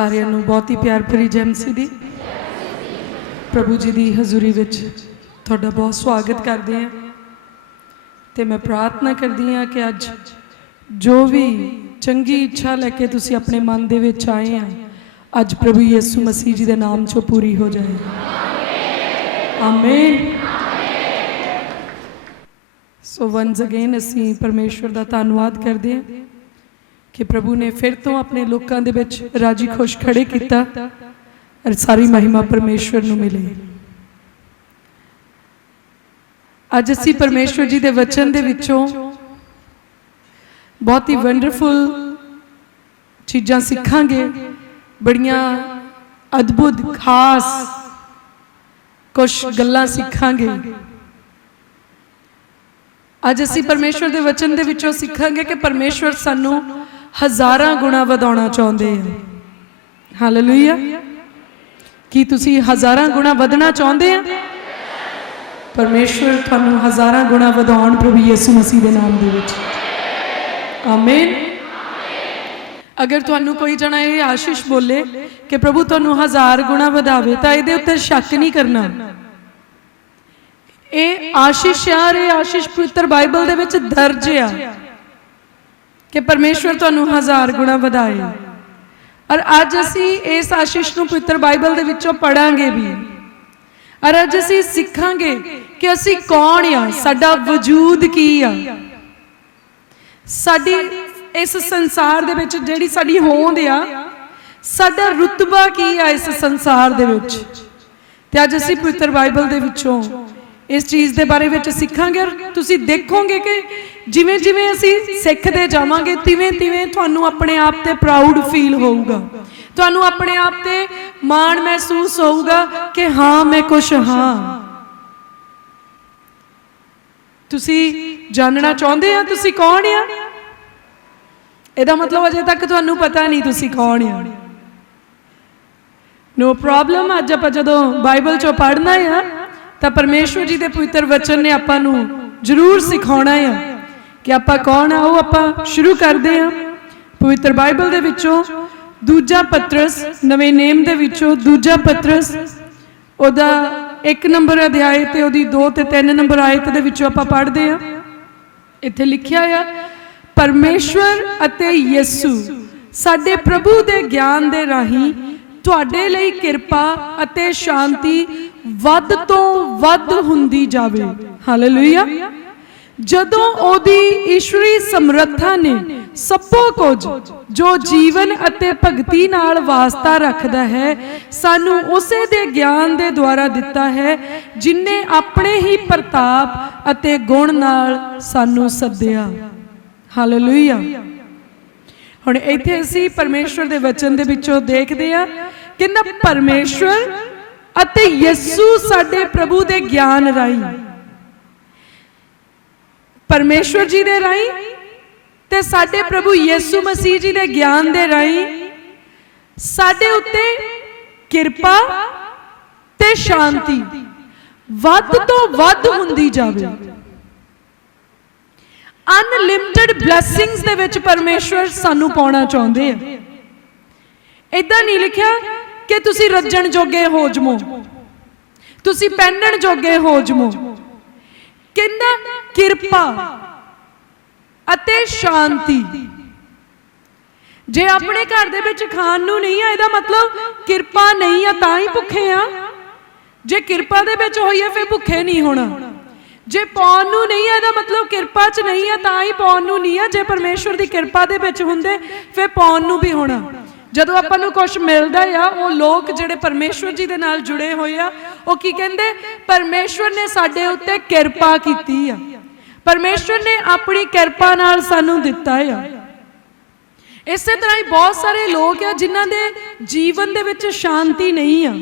सारिਆਂ ਨੂੰ बहुत ही प्यार भरी जय मसीह दी प्रभु जी की हजूरी विच तुहाडा बहुत स्वागत करते हैं। तो मैं प्रार्थना करती हाँ कि अज जो भी चंगी इच्छा लैके तुसी अपने मन दे विच आए हैं अज प्रभु यीशु मसीह जी के नाम चो पूरी हो जाए। आमीन। सो वंस अगेन असी परमेश्वर का धन्यवाद करते हैं कि प्रभु ने फिर तो अपने लोगों के विच राजी खुश खड़े किया और सारी महिमा परमेश्वर नूं मिले। अज असी परमेश्वर जी के वचन दे विचों बहुत ही वंडरफुल चीज़ां सीखांगे, बड़ियां अद्भुत खास कुछ गल्लां सीखांगे। अज असी परमेश्वर के वचन दे विचों सीखांगे कि परमेश्वर सानू हज़ारां गुणा वधाउणा चाहुंदे हैं। हालेलुया। की तुसी हज़ारां गुणा वधना चाहुंदे हैं? परमेश्वर तुहानू हज़ारां गुणा वधाउण प्रभु यीशु मसीह के नाम दे विच। आमीन। अगर तुहानू कोई जना ये आशीष बोले कि प्रभु तुहानू 1000 गुणा वधावे तां इहदे उत्ते शक नहीं करना। ये आशीष यार ये आशीष पवित्र बाइबल दे विच दर्ज आ कि परमेश्वर तुहानू 1000 गुणा वधाए। और अज असी इस आशीष नूं पवित्र बाइबल दे विचों पढ़ांगे भी और अज असी सीखांगे कि असी कौन आ, साडा वजूद की आ, साडी इस संसार दे विच जिहड़ी साडी होंद आ, साडा रुतबा की आ इस संसार दे विच। ते अज असी पवित्र बाइबल दे विचों इस चीज़ के बारे में सीखांगे और तुसी देखोगे कि जिवें जिवें असी सीखते जावांगे तिवें तिवें तुहानू अपने आप ते प्राउड फील होऊगा, तुहानू अपने आप ते माण महसूस होऊगा कि हाँ मैं कुछ हाँ। तुसी जानना चाहते हैं तुसी कौन आ? इहदा मतलब अजे तक तुहानू पता नहीं तुसी कौन आ। No problem. अज आपां जदों बाइबल चों पढ़ना है तो परमेश्वर जी के पवित्र वचन ने आपां नूं जरूर सिखाउणा है कि आपां कौन आओ। आपां शुरू करते हैं पवित्र बाइबल दे विचों दूजा पतरस नवे नेम दे विचों दूजा पतरस ओदा 1 नंबर अध्याय ते ओदी 2 ते 3 नंबर आयत दे विचों आपां पढ़दे हां। इत्थे लिखिया है परमेश्वर अते यीशु साडे प्रभु दे ज्ञान दे राही तुहाडे लई किरपा अते शांति वध तो वध हुंदी जावे। हालेलुया। जदों ओदी ईश्वरी समर्था ने सबो कुछ जो जीवन अते भगती नाल वास्ता रखदा है सानू उसे दे ज्ञान दे द्वारा दिता है जिन्ने अपने ही प्रताप अते गुण नाल सानू सद्दिया। हालेलुया। हुण इत्थे असीं परमेश्वर दे वचन दे विचों देखदे आ कि ना परमेश्वर अते यीशु साडे प्रभु दे ज्ञान राही परमेश्वर जी दे राही ते साडे प्रभु यीशु मसीह जी दे ज्ञान दे राही साडे उत्ते किरपा ते शांति वध तो वध हुंदी जावे। अनलिमिटेड ब्लैसिंग्स दे विच परमेश्वर सानू पाउणा चाहुंदे आ। इदां नहीं लिखिया कि तुसी रज्जण जोगे हो जमो, तुसी पहनण जोगे हो जमो। कहंदा किरपा अते शांति। जे अपने घर दे विच खाण नूं नहीं है इहदा मतलब किरपा नहीं है तां ही भुखे आ। जे किरपा दे विच होई है फिर भुखे नहीं होना। जे पाउण नूं नहीं है इहदा मतलब किरपा च नहीं है तां ही पाउण नूं नहीं है। जे परमेश्वर दी किरपा दे विच हुंदे फिर पाउण नूं भी होना। जदों आपां नूं कुछ मिलदा आ वो लोग जिहड़े परमेश्वर जी दे नाल जुड़े होए आ वो की कहंदे परमेश्वर ने साडे उत्ते किरपा कीती आ, परमेश्वर ने अपनी किरपा नाल सानू दिता आ। इस तरह ही बहुत सारे लोग आ जिन्हां दे जीवन दे विच शांति नहीं आ।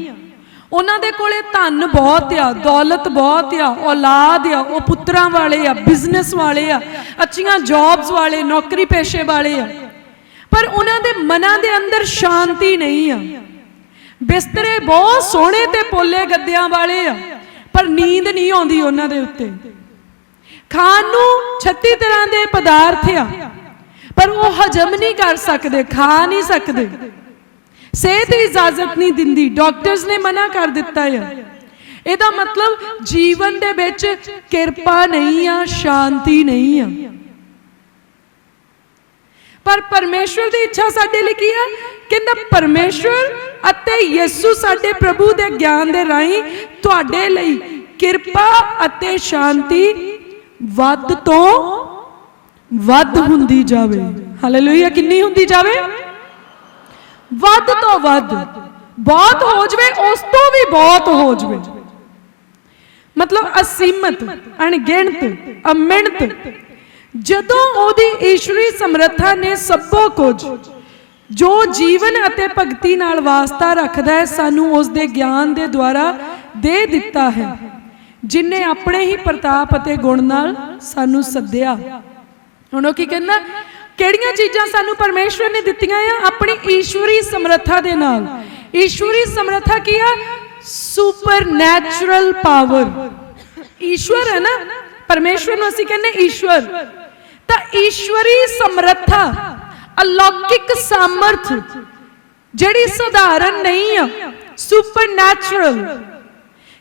उन्हां दे कोले धन बहुत आ, दौलत बहुत आ, औलाद आ, वो पुत्रां वाले आ, बिजनेस वाले आ, अच्छियां जॉब्स वाले, नौकरी पेशे वाले आ, पर उन्हां दे मनां दे अंदर शांति नहीं आ। बिस्तरे बहुत सोहणे ते पोले गद्दियां वाले आ पर नींद नहीं आउंदी उन्हां दे उत्ते। खाण नूं 36 तरह दे पदार्थ आ पर वो हजम नहीं कर सकते, खा नहीं सकते। सेहत इजाजत नहीं दिंदी, डॉक्टर्स ने मना कर दिता है। ਇਹਦਾ मतलब जीवन दे विच किरपा नहीं आ, शांति नहीं आ। पर परमेश्वर की इच्छा साडे लई की है? कहंदा परमेश्वर अते यीशु साडे प्रभु दे ज्ञान दे राही तुहाडे लई किरपा अते शांति वध तो वध हुंदी जावे। हालेलुया। किन्नी हुंदी जावे? वध तो वध। बहुत हो जावे, उस तो भी बहुत हो जावे, मतलब असीमित, अणगिणत, अमिणत। जदों ओदी ईश्वरी समर्था ने सबो कुछ जो जीवन अते भगती नाल वास्ता रखदा है सानू उस दे ज्ञान दे द्वारा दे दिता है, जिन्हें अपने ही प्रताप अते गुण नाल सानू सद्दिया। हुण ओह की कहंदा, किहड़ियां चीज़ां सानू परमेश्वर ने दित्तियां आ? अपनी ईश्वरी समर्था दे नाल। ईश्वरी समर्था की है? Super natural power. ईश्वर है ना, परमेश्वर नूं असीं कहने ईश्वर। तो ईश्वरी समर्था, अलौकिक सामर्थ जिहड़ी साधारण नहीं है, सुपर नैचुरल।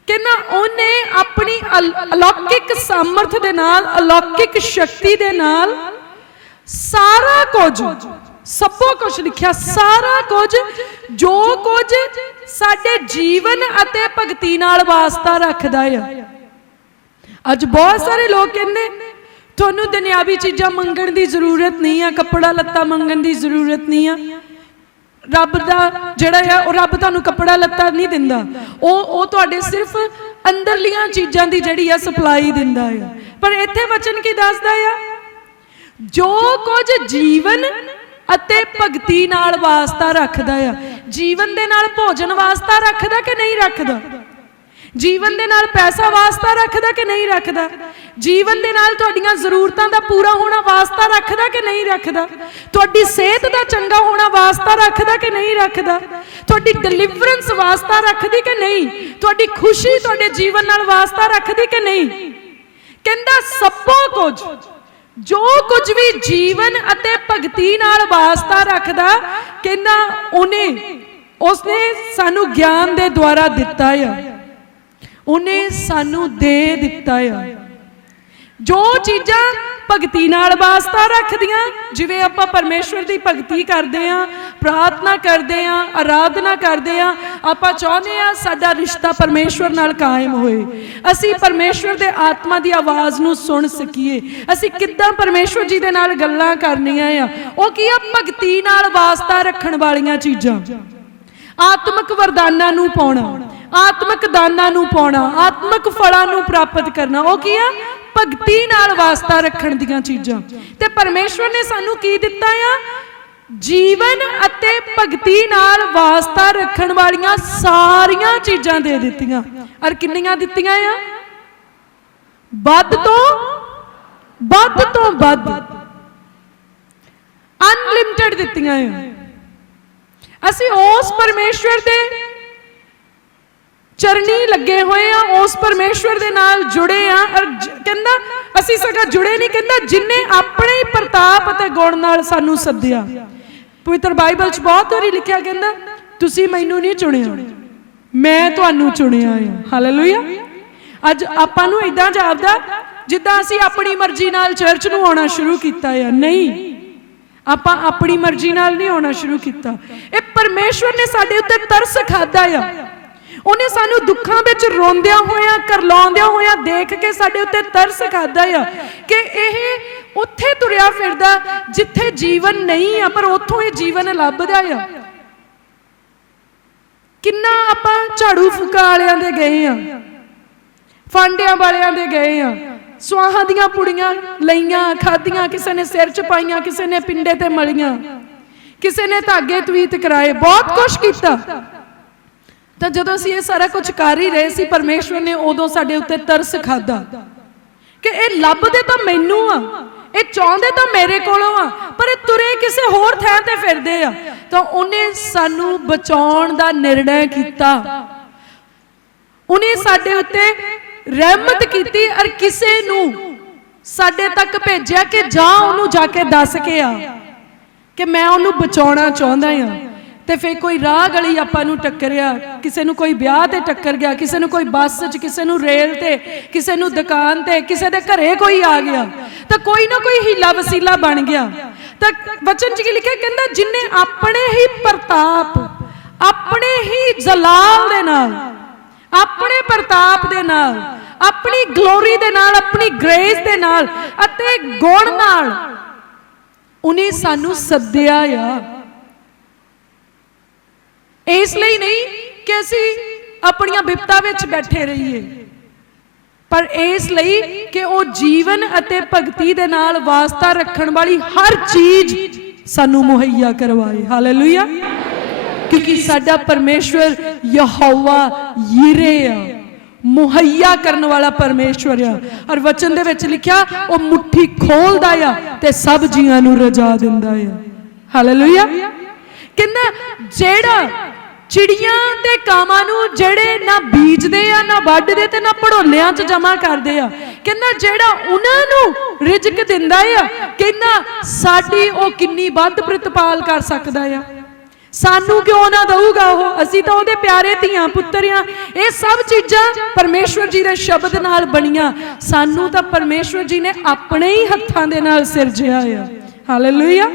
कहना उन्हें अपनी अलौकिक सामर्थ दे नाल, अलौकिक शक्ति दे नाल सारा कुछ, सबो कुछ लिखिया, सारा कुछ जो कुछ साडे जीवन अते भगती नाल वास्ता रखदा है। अज बहुत सारे लोग कहंदे तुहानू दुनियावी चीज़ां मंगण दी जरूरत नहीं है, कपड़ा लत्ता मंगण दी जरूरत नहीं है। रब दा जिहड़ा है वो रब तुहानू कपड़ा लत्ता नहीं दिंदा, वो तुहाडे सिर्फ अंदरलियां चीज़ां दी जिहड़ी है सप्लाई दिंदा है। पर इत्थे वचन की दसदा है? जो कुछ जीवन अते भगती नाल वास्ता रखदा है। जीवन दे नाल भोजन वास्ता रखदा कि नहीं रखदा? जीवन दे नाल पैसा वास्ता रखदा कि नहीं रखदा? जीवन दे नाल तुहाडीआं ज़रूरतां दा पूरा होना वास्ता रखदा कि नहीं रखदा? तुहाडी सेहत दा चंगा होना वास्ता रखदा कि नहीं रखदा? तुहाडी डिलीवरेंस वास्ता रखदी कि नहीं? तुहाडी खुशी तुहाडे जीवन नाल वास्ता रखदी कि नहीं? कहंदा सबो कुछ जो कुछ भी जीवन अते भगती नाल वास्ता रखदा, कहना उसने सानू ज्ञान दे द्वारा दिता है, उन्हें सानू दे दिता है। जो चीज़ां भगती नाल वास्ता रखदियां, जिवें आपां परमेश्वर दी भगती करदे आ, प्रार्थना करदे आ, आराधना करदे आ, आपां चाहुंदे आ साडा रिश्ता परमेश्वर नाल कायम होए, असीं परमेश्वर दे आत्मा दी आवाज़ नूं सुन सकीए, असीं किद्दां परमेश्वर जी दे नाल गल्लां करनियां आ। ओह की आ? भगती नाल वास्ता रखण वालियां चीज़ां। आत्मक वरदानां नूं पाउणा, आत्मक दानां नूं पाउणा, आत्मक फलां नूं प्राप्त करना, ओह की आ? भगती नाल वास्ता रखण दीआं चीज़ां। ते परमेश्वर ने सानू की दिता है? जीवन अते भगती नाल वास्ता रखण वालियां सारियां चीज़ां दे दित्तियां। और किन्नियां दित्तियां आ? वध तो वध, अनलिमिटेड दित्तियां आ। असीं उस परमेश्वर दे चरनी लगे हुए हैं, उस परमेश्वर दे नाल जुड़े हैं। और कहंदा असीं सगा जुड़े नहीं, कहंदा जिन्हें अपने ही प्रताप अते गुण नाल सानू सद्दिया। पवित्र बाइबल च बहुत बारी लिखिया, कहंदा तुसीं मैनू नहीं चुनिया, मैं तुहानू चुनिया है। हालेलुया। अज आपां नूं इदां जापदा जिद्दां असीं अपनी मर्जी नाल चर्च नूं आउणा शुरू कीता है। नहीं, आपां अपनी मर्जी नाल नहीं आउणा शुरू कीता। ये परमेश्वर ने साडे उत्ते तरस खादा है। उन्हें सानू दुखों में रोंदिया होया, करलाउंदिया होया देख के साडे उत्ते तरस खादा है कि यह उत्थे तुरिया फिरदा जिथे जीवन नहीं है, पर उत्थों ये जीवन लभदा है। किन्ना आपां झाड़ू फूका वालियां दे गए हैं, फांडियां वालियां दे गए हैं, स्वाहां दियां पुड़ियां लईयां खादियां, किसी ने सिर च पाईयां, किसी ने पिंडे ते मलियां, किसी ने धागे तवीत कराए, बहुत कुछ किया। तो जदों असीं ये सारा कुछ कर ही रहे सी, परमेश्वर ने उदों साडे उत्ते तरस खादा कि ये लभदे तां मैनू आ, ये चाहुंदे तां मेरे कोलों आ, पर तुरे किसी होर थां ते फिरदे आ। तो उन्हें सानू बचाउण दा निर्णय कीता, उन्हें साडे उत्ते रहमत कीती और किसी नू साडे तक भेजिया कि जा उन्हूं जाके दस के आ कि मैं उन्हूं बचाउणा चाहुंदा हां। ਤੇ फिर कोई राह गली आपां नूं टक्करिया, किसी नूं कोई ब्याह ते टक्कर गया, किसी नूं कोई बस च, किसी नूं रेल ते, किसी नूं दुकान ते, किसी दे घरे कोई आ गया, तो कोई ना कोई हीला वसीला बन गया। तो वचन च लिखिया कहंदा जिन्ने अपने ही प्रताप, अपने ही जलाल दे नाल, अपने प्रताप दे नाल, अपनी ग्लोरी दे नाल, अपनी ग्रेस दे नाल अते गुण नाल उन्हें सानू सद्दिया आ। इसलिए नहीं कि असी अपनी विपता विच बैठे रहिए, पर इसलिए कि वो जीवन अते भगती दे नाल वास्ता रखण वाली हर चीज सानू मुहैया करवाए। हालेलुया। क्योंकि साडा परमेश्वर यहोवा यीरे आ, मुहैया करने वाला परमेश्वर आ। और वचन दे विच लिखिया वो मुट्ठी खोलदा आ ते सब जीआं नू रजा दिंदा आ। हालेलुया। कहंदा जेड़ा चिड़ियां ते कावां नू जेड़े ना बीजदे आ, ना वड्डदे ते ना भड़ोलियां च जमा करदे आ, कहंदा जेड़ा उन्हां नू रिजक दिंदा आ, कहंदा साडी ओ किन्नी वध प्रतिपाल कर सकदा आ। सानू क्यों ना दऊगा वो, असी तो उहदे प्यारे धीआं पुत्तर आ। ये सब चीज़ां परमेश्वर जी दे शब्द नाल बणियां, सानू तां परमेश्वर जी ने अपने ही हत्थां दे नाल सिरजिया आ। हालेलुया।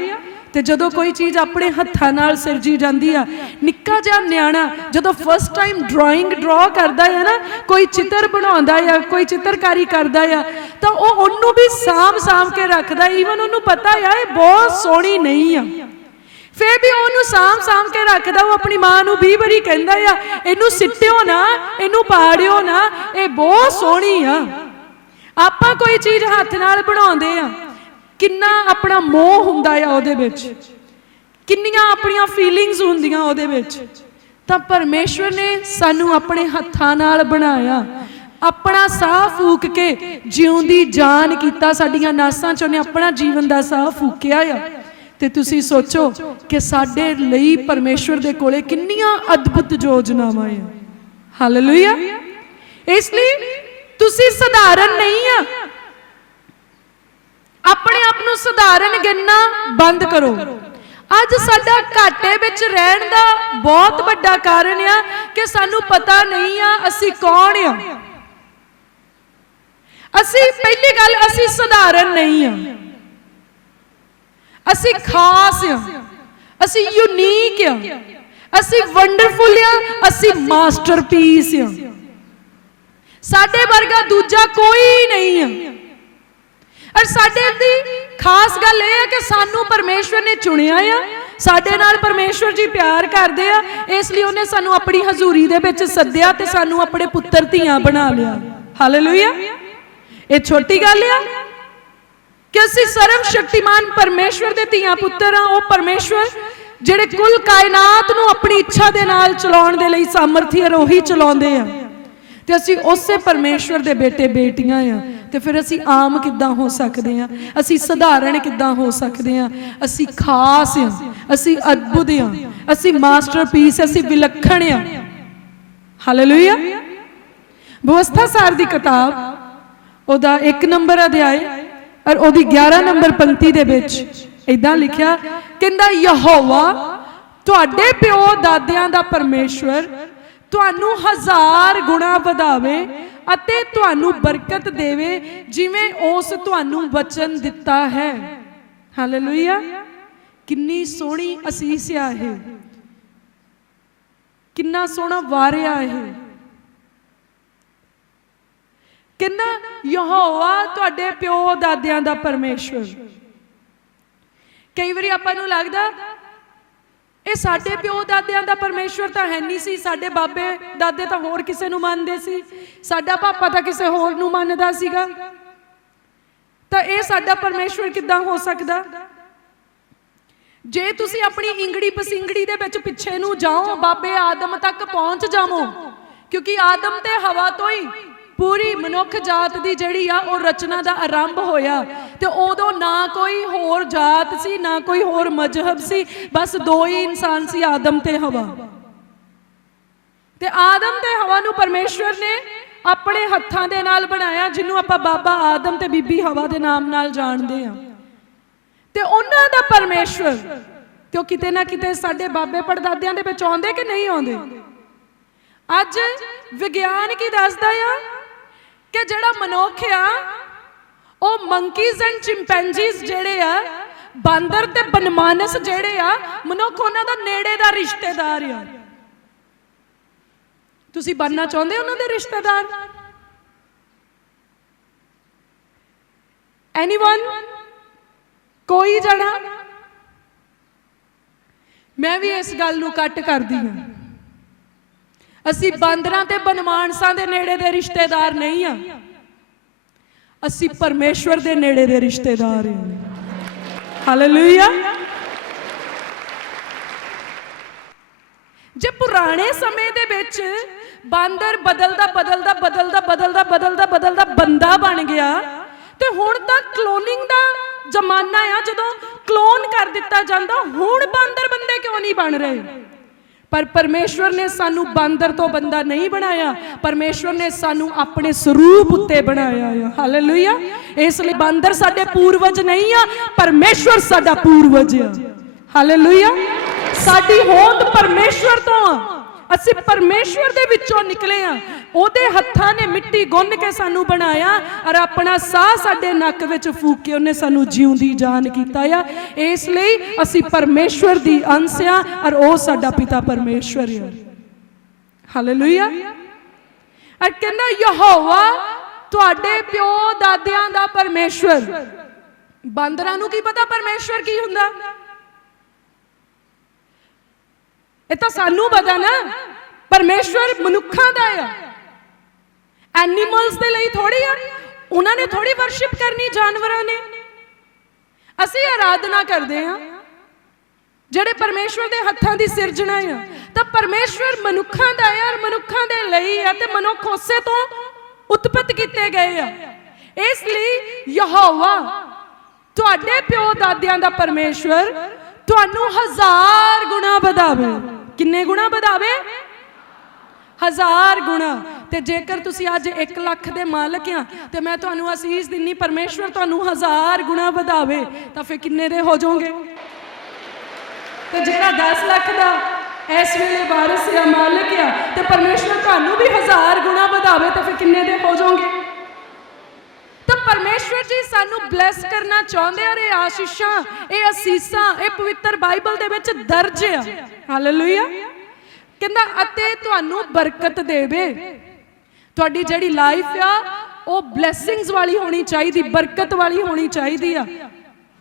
ते जदों कोई चीज़ अपने हत्थां नाल सिरजी जाती है, निक्का जिहा न्याणा जदों फस्ट टाइम ड्राइंग ड्रॉ करता है ना, कोई चित्र बनाता है, कोई चित्रकारी करता है, तो उन्होंने भी साम के रखता है। ईवन उन्होंने पता है ये बहुत सोहनी नहीं है, फिर भी उन्होंने साम के रखता। वो अपनी माँ को 20 बारी कहता है इनू सिट्टियो ना, इनू पाड़ियो ना, ये बहुत सोहनी आ। आपां कोई चीज़ हत्थ नाल बनाउंदे आ, किन्ना अपना मोह हुंदा है उहदे विच, किन्नियां अपनियां फीलिंग्स हुंदियां उहदे विच। तां परमेश्वर ने सानू अपने हत्थां नाल बनाया, अपना साह फूक के जिउंदी जान कीता, साडियां नासां च उहने अपना जीवन दा साह फूकिया आ। ते तुसी सोचो कि साडे लई परमेश्वर दे कोले किन्नियां अद्भुत योजनावां आ। हालेलुया। इसलिए तुसी सधारण नहीं आ, अपने आप को सधारण गिनना बंद करो। अज साडा घाटे विच रहन दा बहुत बड़ा कारण आ कि सानू पता नहीं आ असी कौन आ। असी पहली गल असी सधारण नहीं आ, असी खास आ, असी यूनीक आ, असी वंडरफुल आ, असी मास्टरपीस आ। साडे वर्गा दूजा कोई नहीं आ। और साडे दी खास गल यह है कि सानू परमेश्वर ने चुनिया आ, साडे नाल परमेश्वर जी प्यार करदे आ, इसलिए उन्हें सानू अपनी हजूरी दे विच सद्दिया ते सानू अपने पुत्तर धीआं बना लिया। हालेलुया। ये छोटी गल आ कि असीं सर्वशक्तिमान परमेश्वर दे धीआं पुत्तर आ। वो परमेश्वर जिहड़े कुल कायनात नू अपनी इच्छा दे नाल चलाउण दे लई सामर्थी आ, ओही चलाउंदे आ। ते असीं उसे परमेश्वर दे बेटे बेटियां आ। ते फिर असीं आम किद्दां हो सकदे आ, असीं सधारण किद्दां हो सकदे आ? असीं खास आ, असीं अद्भुत आ, असीं मास्टरपीस, असीं विलक्षण आ। हालेलुया। व्यवस्था सार दी किताब ओदा 1 नंबर अध्याय और ओदी 11 नंबर पंक्ति दे विच इदां लिखिया, कहंदा यहोवा तुहाडे प्यो दादियां दा परमेश्वर तुहानू 1000 गुणा वधावे अते तुहानू बरकत देवे जिवें उस तुहानू वचन दिता है। हालेलुया। किन्नी सोहनी असीस आ है, किन्ना सोहना वारिया है। कहंदा यहोवा तुहाडे प्यो दादियां दा परमेश्वर। कई बारी आपां नूं लगदा ये साडे प्यो दादियां दा परमेश्वर तां है नहीं सी, साडे बाबे दादे तां होर किसे नूं मनदे सी, साडा पापा तां किसे होर नूं मनदा सीगा, तां ये साडा परमेश्वर किद्दां हो सकदा? जे तुसी अपनी इंगड़ी पसिंगड़ी दे विच पिछे नूं जाओ, बाबे आदम तक पहुंच जाओ, क्योंकि आदम ते हवा तो ही पूरी मनुख जात दी जिहड़ी आ वो रचना दा आरंभ होया। ते उदों ना कोई होर जात सी, ना कोई होर मजहब सी, बस 2 ही इंसान सी, आदम ते हवा। ते आदम ते हवा नूं परमेश्वर ने अपने हत्थां दे नाल बनाया, जिन्हों आपां बाबा आदम ते बीबी हवा दे नाम नाल जानदे आ। ते उन्हां दा परमेश्वर ਤੇ ਉਹ ਕਿਤੇ ਨਾ ਕਿਤੇ ਸਾਡੇ ਬਾਬੇ ਪੜਦਾਦਿਆਂ ਦੇ ਵਿੱਚ ਆਉਂਦੇ ਕਿ ਨਹੀਂ ਆਉਂਦੇ। ਅੱਜ ਵਿਗਿਆਨ ਕੀ ਦੱਸਦਾ ਆ ਕਿ ਜਿਹੜਾ ਮਨੁੱਖ ਆ ਉਹ ਮੰਕੀਜ਼ ਐਂਡ ਚਿੰਪੈਂਜੀਜ਼ ਜਿਹੜੇ ਆ, ਬਾਂਦਰ ਤੇ ਬਨਮਾਨਸ ਜਿਹੜੇ ਆ, ਮਨੁੱਖ ਉਹਨਾਂ ਦਾ ਨੇੜੇ ਦਾ ਰਿਸ਼ਤੇਦਾਰ ਆ। ਤੁਸੀਂ ਬਣਨਾ ਚਾਹੁੰਦੇ ਉਹਨਾਂ ਦੇ ਰਿਸ਼ਤੇਦਾਰ? ਐਨੀਵਨ? ਕੋਈ ਜਣਾ? ਮੈਂ ਵੀ ਇਸ ਗੱਲ ਨੂੰ ਕੱਟ ਕਰਦੀ ਹਾਂ। ਅਸੀਂ ਬਾਂਦਰਾਂ ਤੇ ਬਨਮਾਨਸਾਂ ਦੇ ਨੇੜੇ ਦੇ ਰਿਸ਼ਤੇਦਾਰ ਨਹੀਂ ਆ, ਅਸੀਂ ਪਰਮੇਸ਼ਵਰ ਦੇ ਨੇੜੇ ਦੇ ਰਿਸ਼ਤੇਦਾਰ ਹਾਂ। ਹਾਲੇਲੂਇਆ। ਜੇ ਪੁਰਾਣੇ ਸਮੇਂ ਦੇ ਵਿੱਚ ਬਾਂਦਰ ਬਦਲਦਾ ਬਦਲਦਾ ਬਦਲਦਾ ਬਦਲਦਾ ਬਦਲਦਾ ਬਦਲਦਾ ਬੰਦਾ ਬਣ ਗਿਆ, ਤੇ ਹੁਣ ਤਾਂ ਕਲੋਨਿੰਗ ਦਾ ਜ਼ਮਾਨਾ ਆ, ਜਦੋਂ ਕਲੋਨ ਕਰ ਦਿੱਤਾ ਜਾਂਦਾ। ਹੁਣ ਬਾਂਦਰ ਬੰਦੇ ਕਿਉਂ ਨਹੀਂ ਬਣ ਰਹੇ? ਪਰ ਪਰਮੇਸ਼ਵਰ ਨੇ ਸਾਨੂੰ ਬਾਂਦਰ ਤੋਂ ਬੰਦਾ ਨਹੀਂ ਬਣਾਇਆ, ਪਰਮੇਸ਼ਵਰ ਨੇ ਸਾਨੂੰ ਆਪਣੇ ਸਰੂਪ ਉੱਤੇ ਬਣਾਇਆ ਆ। ਹਾਲੇਲੂਇਆ। ਇਸ ਲਈ ਬਾਂਦਰ ਸਾਡੇ ਪੂਰਵਜ ਨਹੀਂ ਆ, ਪਰਮੇਸ਼ਵਰ ਸਾਡਾ ਪੂਰਵਜ ਆ। ਹਾਲੇਲੂਇਆ। ਸਾਡੀ ਹੋਂਦ ਪਰਮੇਸ਼ਵਰ ਤੋਂ ਆ, ਅਸੀਂ ਪਰਮੇਸ਼ਵਰ ਦੇ ਵਿੱਚੋਂ ਨਿਕਲੇ ਆ। ਉਹਦੇ ਹੱਥਾਂ ਨੇ ਮਿੱਟੀ ਗੁੰਨ ਕੇ ਸਾਨੂੰ ਬਣਾਇਆ, ਔਰ ਆਪਣਾ ਸਾਹ ਸਾਡੇ ਨੱਕ ਵਿੱਚ ਫੂਕ ਕੇ ਉਹਨੇ ਸਾਨੂੰ ਜਿਉਂਦੀ ਜਾਨ ਕੀਤਾ ਆ। ਇਸ ਲਈ ਅਸੀਂ ਪਰਮੇਸ਼ਵਰ ਦੀ ਅੰਸ਼ ਆ, ਔਰ ਉਹ ਸਾਡਾ ਪਿਤਾ ਪਰਮੇਸ਼ਵਰ ਆ। ਹਾਲੇਲੂਇਆ। ਔਰ ਕਹਿੰਦਾ ਯਹੋਵਾ ਤੁਹਾਡੇ ਪਿਓ ਦਾਦਿਆਂ ਦਾ ਪਰਮੇਸ਼ਵਰ। ਬਾਂਦਰਾਂ ਨੂੰ ਕੀ ਪਤਾ ਪਰਮੇਸ਼ਵਰ ਕੀ ਹੁੰਦਾ? ਇਹ ਤਾਂ ਸਾਨੂੰ ਪਤਾ ਨਾ। ਪਰਮੇਸ਼ਵਰ ਮਨੁੱਖਾਂ ਦਾ ਆ, ਐਨੀਮਲਸ ਦੇ ਲਈ ਥੋੜੀ ਆ। ਉਹਨਾਂ ਨੇ ਥੋੜੀ ਵਰਸ਼ਿਪ ਕਰਨੀ ਜਾਨਵਰਾਂ ਨੇ। ਅਸੀਂ ਆਰਾਧਨਾ ਕਰਦੇ ਆ ਜਿਹੜੇ ਪਰਮੇਸ਼ਵਰ ਦੇ ਹੱਥਾਂ ਦੀ ਸਿਰਜਣਾ ਆ। ਤਾਂ ਪਰਮੇਸ਼ਵਰ ਮਨੁੱਖਾਂ ਦਾ ਆ, ਔਰ ਮਨੁੱਖਾਂ ਦੇ ਲਈ ਆ, ਤੇ ਮਨੁੱਖ ਉਸੇ ਤੋਂ ਉਤਪਤ ਕੀਤੇ ਗਏ ਆ। ਇਸ ਲਈ ਯਹੋਵਾ ਤੁਹਾਡੇ ਪਿਓ ਦਾਦਿਆਂ ਦਾ ਪਰਮੇਸ਼ਵਰ ਤੁਹਾਨੂੰ 1000 ਗੁਣਾ ਵਧਾਵੇ। ਕਿੰਨੇ ਗੁਣਾ ਵਧਾਵੇ? 1000 ਗੁਣਾ। ਤੇ ਜੇਕਰ ਤੁਸੀਂ ਅੱਜ 1 ਲੱਖ ਦੇ ਮਾਲਕ ਆ, ਤੇ ਮੈਂ ਤੁਹਾਨੂੰ ਅਸੀਸ ਦਿੰਨੀ ਪਰਮੇਸ਼ਵਰ ਤੁਹਾਨੂੰ 1000 ਗੁਣਾ ਵਧਾਵੇ, ਤਾਂ ਫਿਰ ਕਿੰਨੇ ਦੇ ਹੋ ਜਾਓਗੇ? ਤੇ ਜਿਹੜਾ 10 ਲੱਖ ਦਾ ਇਸ ਵੇਲੇ ਵਾਰਿਸ ਆ, ਮਾਲਕ ਆ, ਤੇ ਪਰਮੇਸ਼ਵਰ ਤੁਹਾਨੂੰ ਵੀ 1000 ਗੁਣਾ ਵਧਾਵੇ, ਤਾਂ ਫਿਰ ਕਿੰਨੇ ਦੇ ਹੋ ਜਾਓਗੇ? ਤਾਂ ਪਰਮੇਸ਼ਵਰ ਜੀ ਸਾਨੂੰ ਬਲੈਸ ਕਰਨਾ ਚਾਹੁੰਦੇ ਆ। ਇਹ ਆਸ਼ੀਸ਼ਾਂ, ਇਹ ਅਸੀਸਾਂ, ਇਹ ਪਵਿੱਤਰ ਬਾਈਬਲ ਦੇ ਵਿੱਚ ਦਰਜ ਆ। ਹਾਲੇਲੂਇਆ। ਕਹਿੰਦਾ ਅਤੇ ਤੁਹਾਨੂੰ ਬਰਕਤ ਦੇਵੇ। ਤੁਹਾਡੀ ਜਿਹੜੀ ਲਾਈਫ ਆ ਉਹ ਬਲੇਸਿੰਗਸ ਵਾਲੀ ਹੋਣੀ ਚਾਹੀਦੀ, ਬਰਕਤ ਵਾਲੀ ਹੋਣੀ ਚਾਹੀਦੀ ਆ।